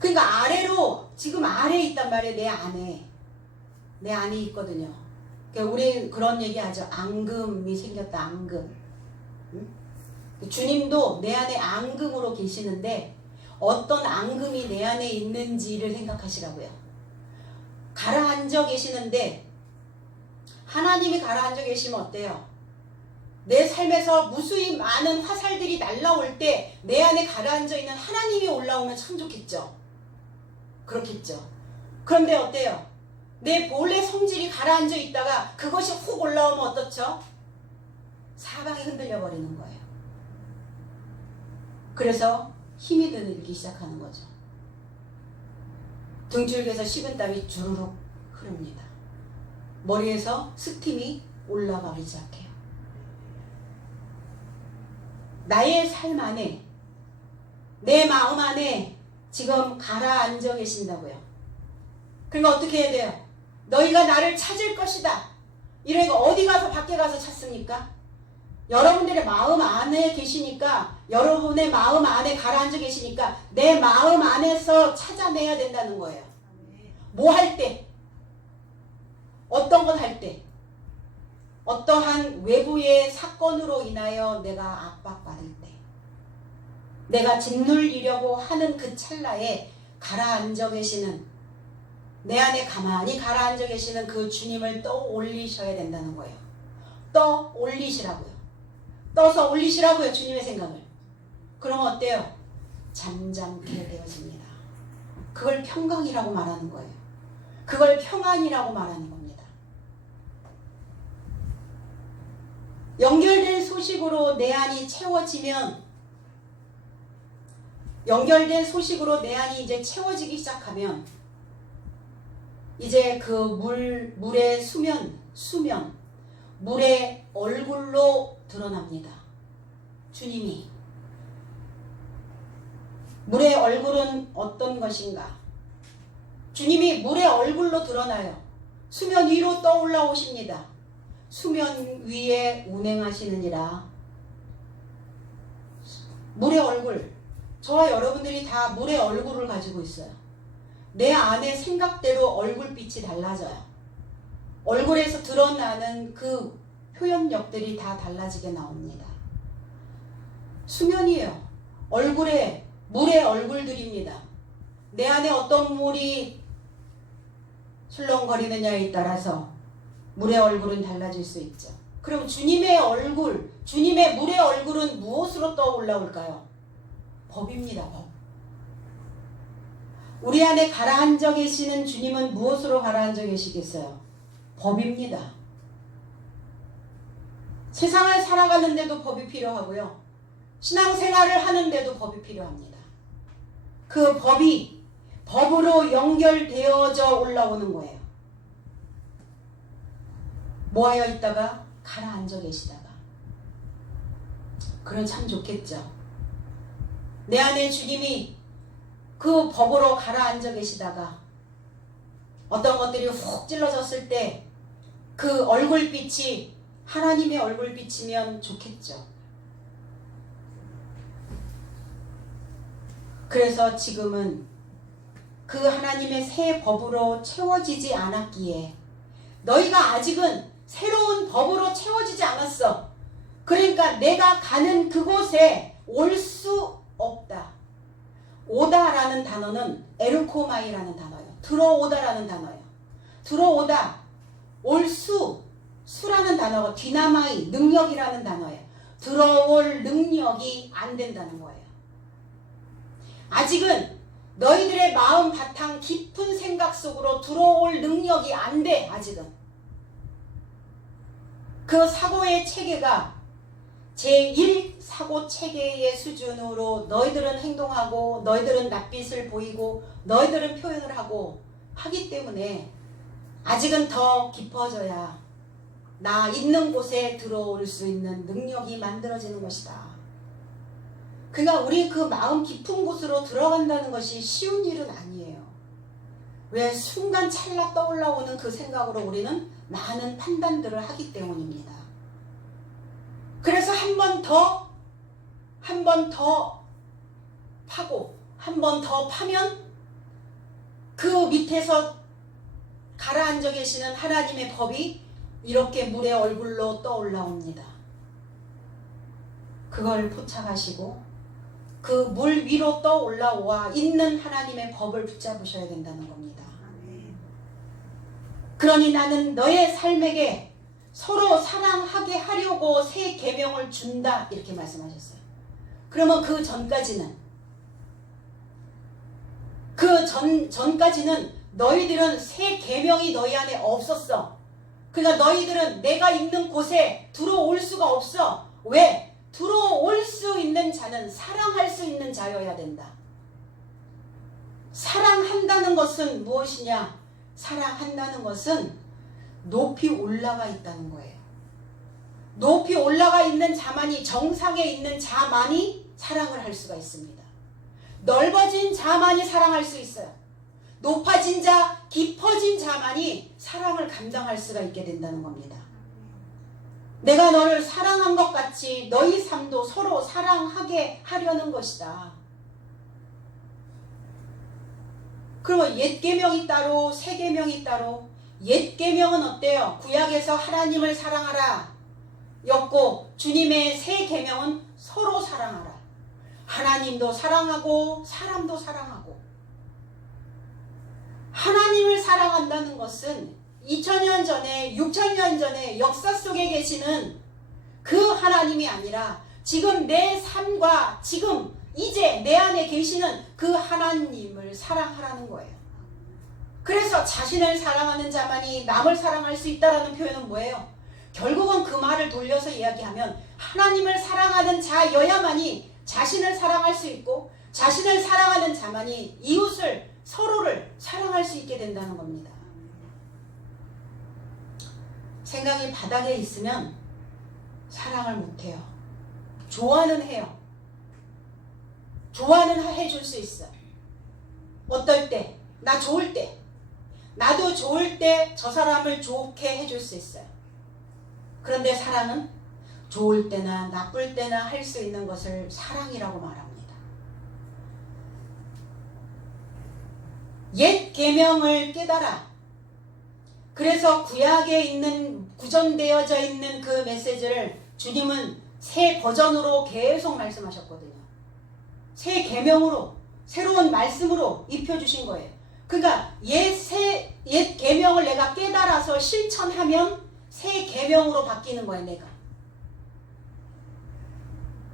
그러니까 아래로 지금 아래에 있단 말이에요. 내 안에 있거든요. 그러니까 우리 그런 얘기하죠. 앙금이 생겼다. 앙금. 응? 주님도 내 안에 앙금으로 계시는데 어떤 앙금이 내 안에 있는지를 생각하시라고요. 가라앉아 계시는데 하나님이 가라앉아 계시면 어때요? 내 삶에서 무수히 많은 화살들이 날라올 때 내 안에 가라앉아 있는 하나님이 올라오면 참 좋겠죠. 그렇겠죠. 그런데 어때요? 내 본래 성질이 가라앉아 있다가 그것이 훅 올라오면 어떻죠? 사방이 흔들려 버리는 거예요. 그래서 힘이 들기 시작하는 거죠. 등줄기에서 식은땀이 주르륵 흐릅니다. 머리에서 스팀이 올라가기 시작해요. 나의 삶 안에 내 마음 안에 지금 가라앉아 계신다고요. 그러니까 어떻게 해야 돼요? 너희가 나를 찾을 것이다. 이러니까 어디 가서 밖에 가서 찾습니까? 여러분들의 마음 안에 계시니까 여러분의 마음 안에 가라앉아 계시니까 내 마음 안에서 찾아내야 된다는 거예요. 뭐 할 때? 어떤 것 할 때? 어떠한 외부의 사건으로 인하여 내가 압박받을 때 내가 짓눌리려고 하는 그 찰나에 가라앉아 계시는 내 안에 가만히 가라앉아 계시는 그 주님을 떠올리셔야 된다는 거예요. 떠올리시라고요. 떠서 올리시라고요. 주님의 생각을. 그러면 어때요? 잠잠케 되어집니다. 그걸 평강이라고 말하는 거예요. 그걸 평안이라고 말하는 겁니다. 연결된 소식으로 내 안이 채워지면 연결된 소식으로 내 안이 이제 채워지기 시작하면 이제 그 물의 수면, 물의 얼굴로 드러납니다. 주님이. 물의 얼굴은 어떤 것인가? 주님이 물의 얼굴로 드러나요. 수면 위로 떠올라 오십니다. 수면 위에 운행하시느니라. 물의 얼굴. 저와 여러분들이 다 물의 얼굴을 가지고 있어요. 내 안의 생각대로 얼굴빛이 달라져요. 얼굴에서 드러나는 그 표현력들이 다 달라지게 나옵니다. 수면이에요. 얼굴에 물의 얼굴들입니다. 내 안에 어떤 물이 술렁거리느냐에 따라서 물의 얼굴은 달라질 수 있죠. 그럼 주님의 얼굴, 주님의 물의 얼굴은 무엇으로 떠올라올까요? 법입니다. 법. 우리 안에 가라앉아 계시는 주님은 무엇으로 가라앉아 계시겠어요? 법입니다. 세상을 살아가는데도 법이 필요하고요. 신앙생활을 하는데도 법이 필요합니다. 그 법이 법으로 연결되어져 올라오는 거예요. 모아여 있다가 가라앉아 계시다가. 그럼 참 좋겠죠. 내 안에 주님이 그 법으로 가라앉아 계시다가 어떤 것들이 훅 찔러졌을 때 그 얼굴빛이 하나님의 얼굴빛이면 좋겠죠. 그래서 지금은 그 하나님의 새 법으로 채워지지 않았기에 너희가 아직은 새로운 법으로 채워지지 않았어. 그러니까 내가 가는 그곳에 올 수 없다. 오다라는 단어는 에르코마이라는 단어예요. 들어오다라는 단어예요. 들어오다, 올 수, 수라는 단어가 디나마이, 능력이라는 단어예요. 들어올 능력이 안 된다는 거예요. 아직은 너희들의 마음 바탕 깊은 생각 속으로 들어올 능력이 안 돼. 아직은. 그 사고의 체계가 제1 사고 체계의 수준으로 너희들은 행동하고 너희들은 낯빛을 보이고 너희들은 표현을 하고 하기 때문에 아직은 더 깊어져야 나 있는 곳에 들어올 수 있는 능력이 만들어지는 것이다. 그러니까 우리 그 마음 깊은 곳으로 들어간다는 것이 쉬운 일은 아니에요. 왜? 순간 찰나 떠올라오는 그 생각으로 우리는 많은 판단들을 하기 때문입니다. 그래서 한 번 더 파고 한 번 더 파면 그 밑에서 가라앉아 계시는 하나님의 법이 이렇게 물의 얼굴로 떠올라옵니다. 그걸 포착하시고 그 물 위로 떠올라와 있는 하나님의 법을 붙잡으셔야 된다는 겁니다. 그러니 나는 너의 삶에게 서로 사랑하게 하려고 새 계명을 준다 이렇게 말씀하셨어요. 그러면 그 전까지는 너희들은 새 계명이 너희 안에 없었어. 그러니까 너희들은 내가 있는 곳에 들어올 수가 없어. 왜? 들어올 수 있는 자는 사랑할 수 있는 자여야 된다. 사랑한다는 것은 무엇이냐? 사랑한다는 것은 높이 올라가 있다는 거예요. 높이 올라가 있는 자만이, 정상에 있는 자만이 사랑을 할 수가 있습니다. 넓어진 자만이 사랑할 수 있어요. 높아진 자, 깊어진 자만이 사랑을 감당할 수가 있게 된다는 겁니다. 내가 너를 사랑한 것 같이 너희 삶도 서로 사랑하게 하려는 것이다. 그러면 옛 계명이 따로 새 계명이 따로. 옛 계명은 어때요? 구약에서 하나님을 사랑하라 였고 주님의 새 계명은 서로 사랑하라. 하나님도 사랑하고 사람도 사랑하고. 하나님을 사랑한다는 것은 2000년 전에 6000년 전에 역사 속에 계시는 그 하나님이 아니라 지금 내 삶과 지금 이제 내 안에 계시는 그 하나님을 사랑하라는 거예요. 그래서 자신을 사랑하는 자만이 남을 사랑할 수 있다라는 표현은 뭐예요? 결국은 그 말을 돌려서 이야기하면 하나님을 사랑하는 자여야만이 자신을 사랑할 수 있고 자신을 사랑하는 자만이 이웃을 서로를 사랑할 수 있게 된다는 겁니다. 생각이 바닥에 있으면 사랑을 못해요. 좋아는 해요. 좋아는 해줄 수 있어. 어떨 때? 나 좋을 때. 나도 좋을 때 저 사람을 좋게 해줄 수 있어요. 그런데 사랑은 좋을 때나 나쁠 때나 할 수 있는 것을 사랑이라고 말합니다. 옛 계명을 깨달아. 그래서 구약에 있는 구전되어져 있는 그 메시지를 주님은 새 버전으로 계속 말씀하셨거든요. 새 계명으로 새로운 말씀으로 입혀주신 거예요. 그러니까 옛 계명을 내가 깨달아서 실천하면 새 계명으로 바뀌는 거예요. 내가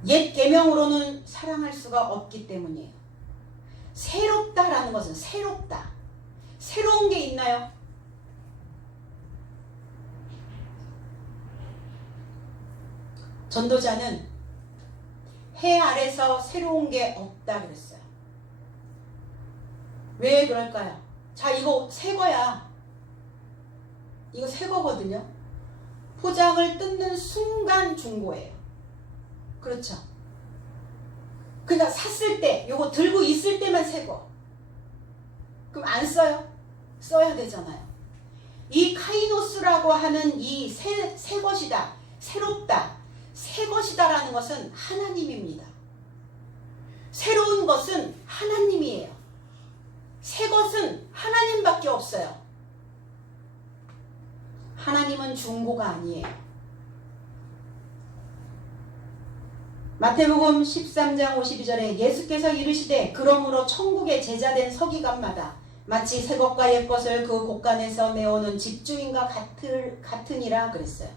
옛 계명으로는 사랑할 수가 없기 때문이에요. 새롭다라는 것은 새롭다. 새로운 게 있나요? 전도자는 해 아래서 새로운 게 없다 그랬어요. 왜 그럴까요? 자, 이거 새 거야. 이거 새 거거든요. 포장을 뜯는 순간 중고예요. 그렇죠? 그러니까 샀을 때, 요거 들고 있을 때만 새 거. 그럼 안 써요? 써야 되잖아요. 이 카이노스라고 하는 이 새 것이다. 새롭다. 새 것이다라는 것은 하나님입니다. 새로운 것은 하나님이에요. 새 것은 하나님밖에 없어요. 하나님은 중고가 아니에요. 마태복음 13장 52절에 예수께서 이르시되 그러므로 천국에 제자된 서기관마다 마치 새 것과 옛 것을 그 곳간에서 메우는 집주인과 같으니라 그랬어요.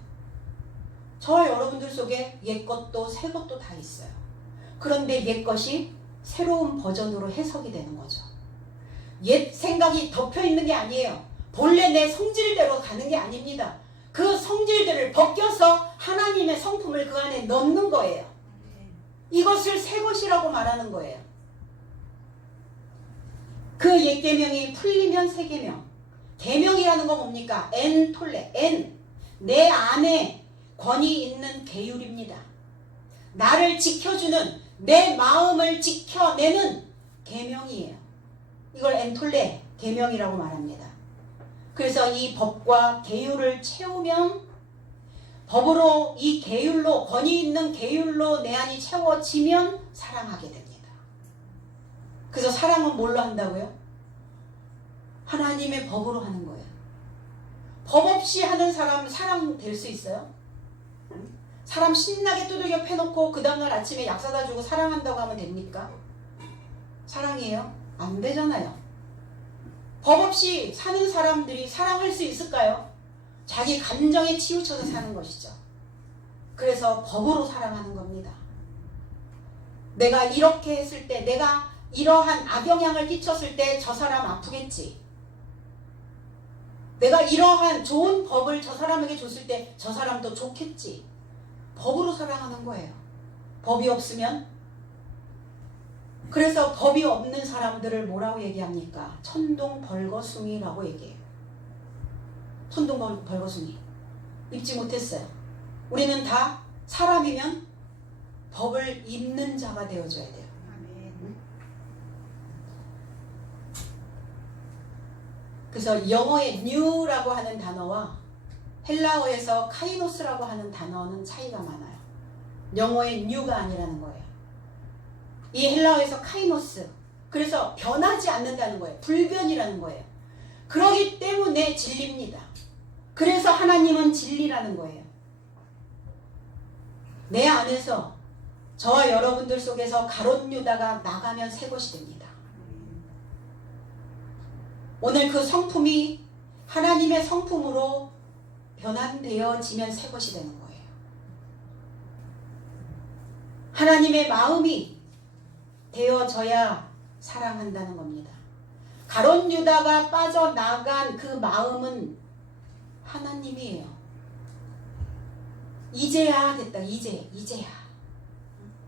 저 여러분들 속에 옛 것도 새 것도 다 있어요. 그런데 옛 것이 새로운 버전으로 해석이 되는 거죠. 옛 생각이 덮여 있는 게 아니에요. 본래 내 성질대로 가는 게 아닙니다. 그 성질들을 벗겨서 하나님의 성품을 그 안에 넣는 거예요. 이것을 새 것이라고 말하는 거예요. 그 옛 계명이 풀리면 새 계명. 계명이라는 건 뭡니까? 엔톨레, 내 안에 권위 있는 계율입니다. 나를 지켜주는, 내 마음을 지켜내는 계명이에요. 이걸 엔톨레, 계명이라고 말합니다. 그래서 이 법과 계율을 채우면, 법으로 이 계율로, 권위 있는 계율로 내 안이 채워지면 사랑하게 됩니다. 그래서 사랑은 뭘로 한다고요? 하나님의 법으로 하는 거예요. 법 없이 하는 사람 사랑 될 수 있어요? 사람 신나게 두들겨 패놓고 그 다음날 아침에 약 사다 주고 사랑한다고 하면 됩니까? 사랑이에요? 안 되잖아요. 법 없이 사는 사람들이 사랑할 수 있을까요? 자기 감정에 치우쳐서 사는 것이죠. 그래서 법으로 사랑하는 겁니다. 내가 이렇게 했을 때, 내가 이러한 악영향을 끼쳤을 때 저 사람 아프겠지. 내가 이러한 좋은 법을 저 사람에게 줬을 때 저 사람도 좋겠지. 법으로 사랑하는 거예요. 법이 없으면. 그래서 법이 없는 사람들을 뭐라고 얘기합니까? 천둥벌거숭이라고 얘기해요. 천둥벌거숭이. 입지 못했어요. 우리는 다 사람이면 법을 입는 자가 되어줘야 돼요. 그래서 영어의 new라고 하는 단어와 헬라어에서 카이노스라고 하는 단어는 차이가 많아요. 영어의 new가 아니라는 거예요. 이 헬라어에서 카이노스. 그래서 변하지 않는다는 거예요. 불변이라는 거예요. 그러기 때문에 진리입니다. 그래서 하나님은 진리라는 거예요. 내 안에서 저와 여러분들 속에서 가롯 유다가 나가면 새 것이 됩니다. 오늘 그 성품이 하나님의 성품으로 변환되어지면 새 것이 되는 거예요. 하나님의 마음이 되어져야 사랑한다는 겁니다. 가롯 유다가 빠져나간 그 마음은 하나님이에요. 이제야 됐다. 이제야.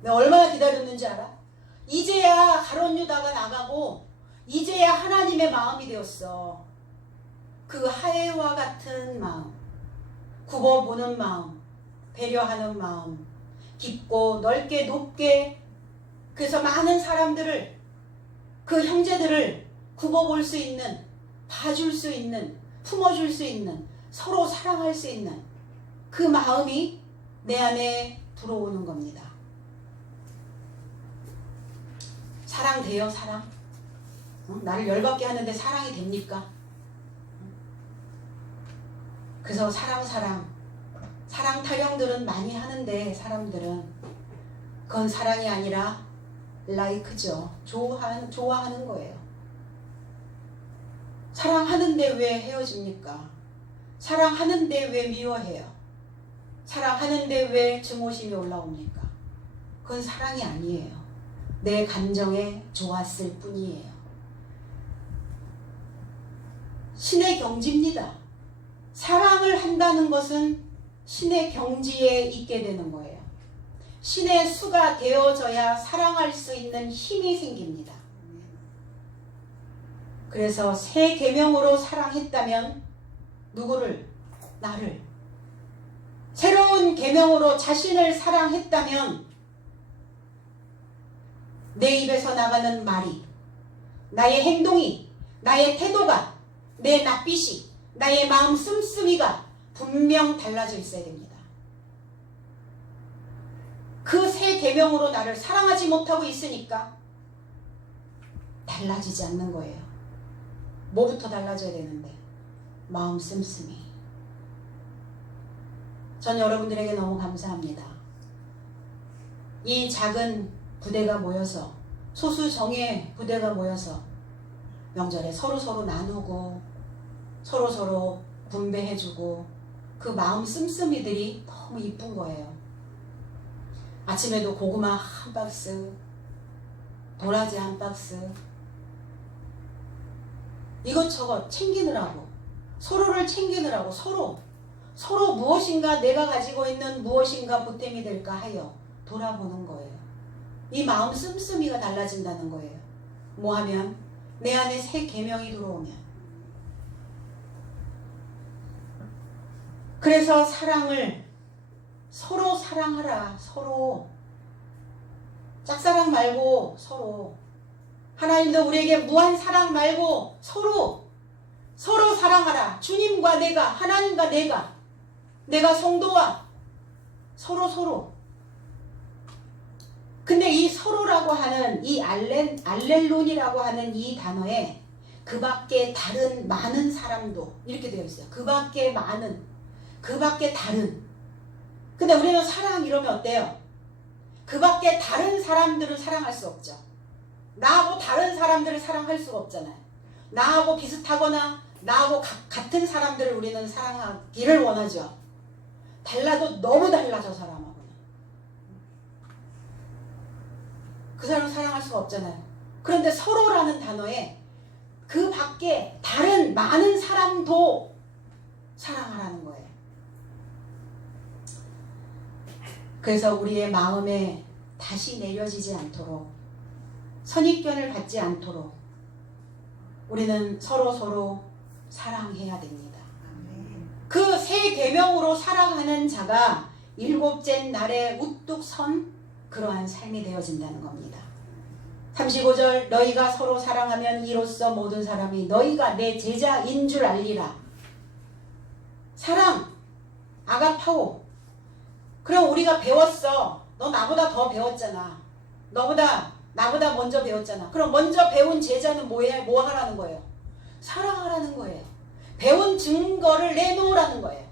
내가 얼마나 기다렸는지 알아? 이제야 가롯 유다가 나가고 이제야 하나님의 마음이 되었어. 그 하혜와 같은 마음, 굽어보는 마음, 배려하는 마음, 깊고 넓게 높게, 그래서 많은 사람들을, 그 형제들을 굽어볼 수 있는, 봐줄 수 있는, 품어줄 수 있는, 서로 사랑할 수 있는 그 마음이 내 안에 들어오는 겁니다. 사랑돼요, 사랑? 나를 열받게 하는데 사랑이 됩니까? 그래서 사랑 타령들은 많이 하는데 사람들은 그건 사랑이 아니라 라이크죠. 좋아하는 거예요. 사랑하는데 왜 헤어집니까? 사랑하는데 왜 미워해요? 사랑하는데 왜 증오심이 올라옵니까? 그건 사랑이 아니에요. 내 감정에 좋았을 뿐이에요. 신의 경지입니다. 사랑을 한다는 것은 신의 경지에 있게 되는 거예요. 신의 수가 되어져야 사랑할 수 있는 힘이 생깁니다. 그래서 새 계명으로 사랑했다면 누구를? 나를. 새로운 계명으로 자신을 사랑했다면 내 입에서 나가는 말이, 나의 행동이, 나의 태도가, 내 낯빛이, 나의 마음 씀씀이가 분명 달라져 있어야 됩니다. 그 새 계명으로 나를 사랑하지 못하고 있으니까 달라지지 않는 거예요. 뭐부터 달라져야 되는데? 마음 씀씀이. 전 여러분들에게 너무 감사합니다. 이 작은 부대가 모여서, 소수정예 부대가 모여서 명절에 서로 나누고 서로 분배해주고 그 마음 씀씀이들이 너무 이쁜 거예요. 아침에도 고구마 한 박스, 도라지 한 박스, 이것저것 챙기느라고, 서로를 챙기느라고 서로 무엇인가 내가 가지고 있는 무엇인가 보탬이 될까 하여 돌아보는 거예요. 이 마음 씀씀이가 달라진다는 거예요. 뭐 하면? 내 안에 새 계명이 들어오면. 그래서 사랑을 서로 사랑하라. 서로. 짝사랑 말고 서로. 하나님도 우리에게 무한 사랑 말고 서로 사랑하라. 주님과 내가, 하나님과 내가 성도와 서로. 근데 이 서로라고 하는 이 알렐론이라고 하는 이 단어에 그 밖에 다른 많은 사람도 이렇게 되어 있어요. 그 밖에 많은, 그 밖에 다른. 근데 우리는 사랑 이러면 어때요? 그 밖에 다른 사람들을 사랑할 수 없죠. 나하고 다른 사람들을 사랑할 수가 없잖아요. 나하고 비슷하거나 나하고 같은 사람들을 우리는 사랑하기를 원하죠. 달라도 너무 달라져 사람하고는. 그 사람을 사랑할 수가 없잖아요. 그런데 서로라는 단어에 그 밖에 다른 많은 사람도 사랑하라는 거예요. 그래서 우리의 마음에 다시 내려지지 않도록, 선입견을 받지 않도록 우리는 서로 사랑해야 됩니다. 그 새 계명으로 살아가는 자가 일곱째 날에 우뚝 선 그러한 삶이 되어진다는 겁니다. 35절, 너희가 서로 사랑하면 이로써 모든 사람이 너희가 내 제자인 줄 알리라. 사랑, 아가파오. 그럼 우리가 배웠어. 너 나보다 더 배웠잖아. 나보다 먼저 배웠잖아. 그럼 먼저 배운 제자는 뭐 하라는 거예요? 사랑하라는 거예요. 배운 증거를 내놓으라는 거예요.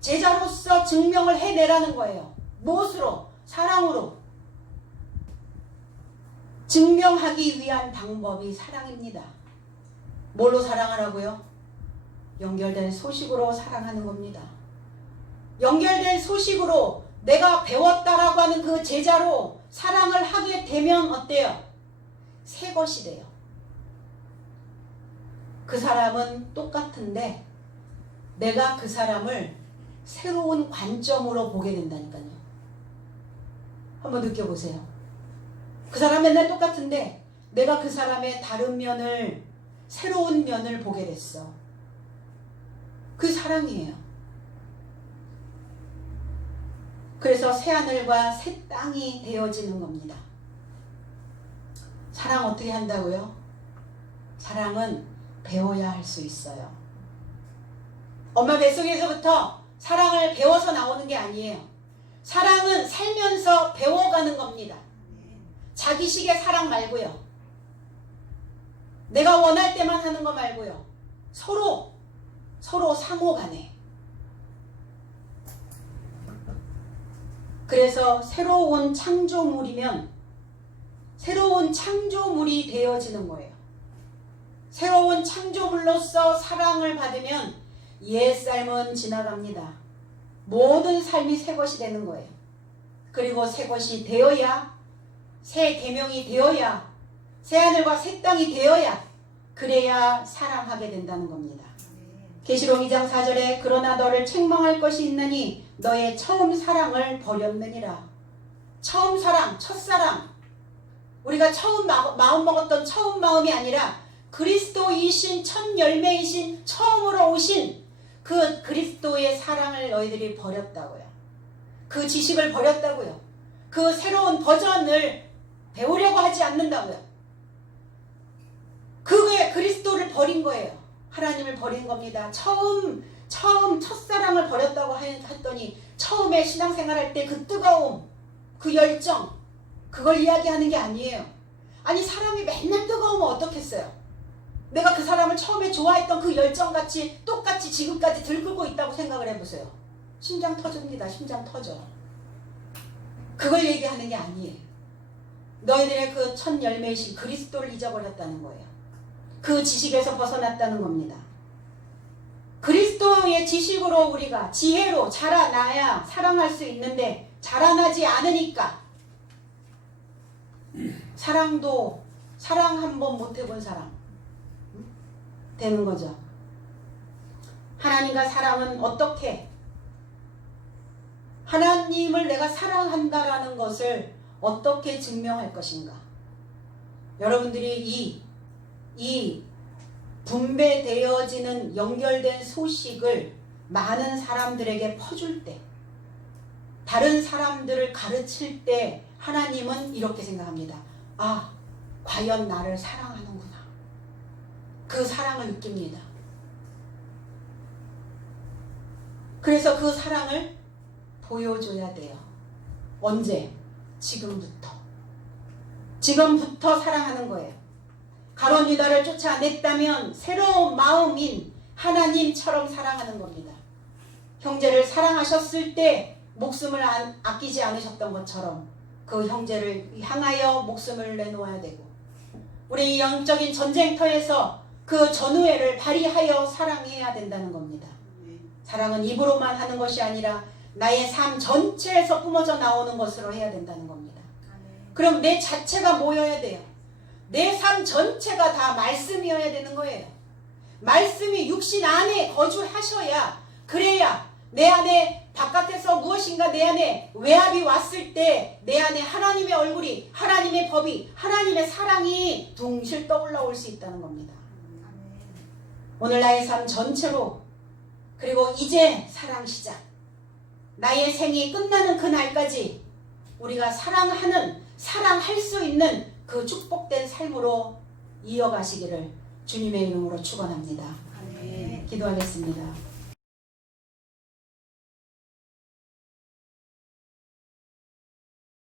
제자로서 증명을 해내라는 거예요. 무엇으로? 사랑으로. 증명하기 위한 방법이 사랑입니다. 뭘로 사랑하라고요? 연결된 소식으로 사랑하는 겁니다. 연결된 소식으로 내가 배웠다라고 하는 그 제자로 사랑을 하게 되면 어때요? 새 것이 돼요. 그 사람은 똑같은데 내가 그 사람을 새로운 관점으로 보게 된다니까요. 한번 느껴보세요. 그 사람 맨날 똑같은데 내가 그 사람의 다른 면을, 새로운 면을 보게 됐어. 그 사랑이에요. 그래서 새하늘과 새 땅이 되어지는 겁니다. 사랑 어떻게 한다고요? 사랑은 배워야 할 수 있어요. 엄마 뱃속에서부터 사랑을 배워서 나오는 게 아니에요. 사랑은 살면서 배워가는 겁니다. 자기식의 사랑 말고요. 내가 원할 때만 하는 거 말고요. 서로 상호 간에. 그래서 새로운 창조물이면 새로운 창조물이 되어지는 거예요. 새로운 창조물로서 사랑을 받으면 옛 삶은 지나갑니다. 모든 삶이 새 것이 되는 거예요. 그리고 새 것이 되어야, 새 계명이 되어야, 새 하늘과 새 땅이 되어야, 그래야 사랑하게 된다는 겁니다. 계시록 2장 4절에 그러나 너를 책망할 것이 있나니 너의 처음 사랑을 버렸느니라. 처음 사랑, 첫사랑, 우리가 처음 마음 먹었던 처음 마음이 아니라 그리스도이신 첫 열매이신 처음으로 오신 그 그리스도의 사랑을 너희들이 버렸다고요. 그 지식을 버렸다고요. 그 새로운 버전을 배우려고 하지 않는다고요. 그게 그리스도를 버린 거예요. 하나님을 버린 겁니다. 처음 첫사랑을 버렸다고 했더니 처음에 신앙생활할 때 그 뜨거움, 그 열정, 그걸 이야기하는 게 아니에요. 아니 사람이 맨날 뜨거우면 어떻겠어요? 내가 그 사람을 처음에 좋아했던 그 열정같이 똑같이 지금까지 들끓고 있다고 생각을 해보세요. 심장 터집니다. 심장 터져. 그걸 얘기하는 게 아니에요. 너희들의 그 첫 열매이신 그리스도를 잊어버렸다는 거예요. 그 지식에서 벗어났다는 겁니다. 그리스도의 지식으로 우리가 지혜로 자라나야 사랑할 수 있는데 자라나지 않으니까 사랑 한 번 못 해본 사람 되는 거죠. 하나님과 사랑은 어떻게, 하나님을 내가 사랑한다라는 것을 어떻게 증명할 것인가. 여러분들이 이 분배되어지는 연결된 소식을 많은 사람들에게 퍼줄 때, 다른 사람들을 가르칠 때 하나님은 이렇게 생각합니다. 아, 과연 나를 사랑하는구나. 그 사랑을 느낍니다. 그래서 그 사랑을 보여줘야 돼요. 언제? 지금부터 사랑하는 거예요. 가룟 유다를 쫓아냈다면 새로운 마음인 하나님처럼 사랑하는 겁니다. 형제를 사랑하셨을 때 목숨을 아끼지 않으셨던 것처럼 그 형제를 향하여 목숨을 내놓아야 되고, 우리 영적인 전쟁터에서 그 전우애를 발휘하여 사랑해야 된다는 겁니다. 사랑은 입으로만 하는 것이 아니라 나의 삶 전체에서 뿜어져 나오는 것으로 해야 된다는 겁니다. 그럼 내 자체가 모여야 돼요. 내 삶 전체가 다 말씀이어야 되는 거예요. 말씀이 육신 안에 거주하셔야, 그래야 내 안에 바깥에서 무엇인가 내 안에 외압이 왔을 때 내 안에 하나님의 얼굴이, 하나님의 법이, 하나님의 사랑이 둥실 떠올라올 수 있다는 겁니다. 오늘 나의 삶 전체로, 그리고 이제 사랑 시작, 나의 생이 끝나는 그 날까지 우리가 사랑할 수 있는 그 축복된 삶으로 이어가시기를 주님의 이름으로 축원합니다. 기도하겠습니다.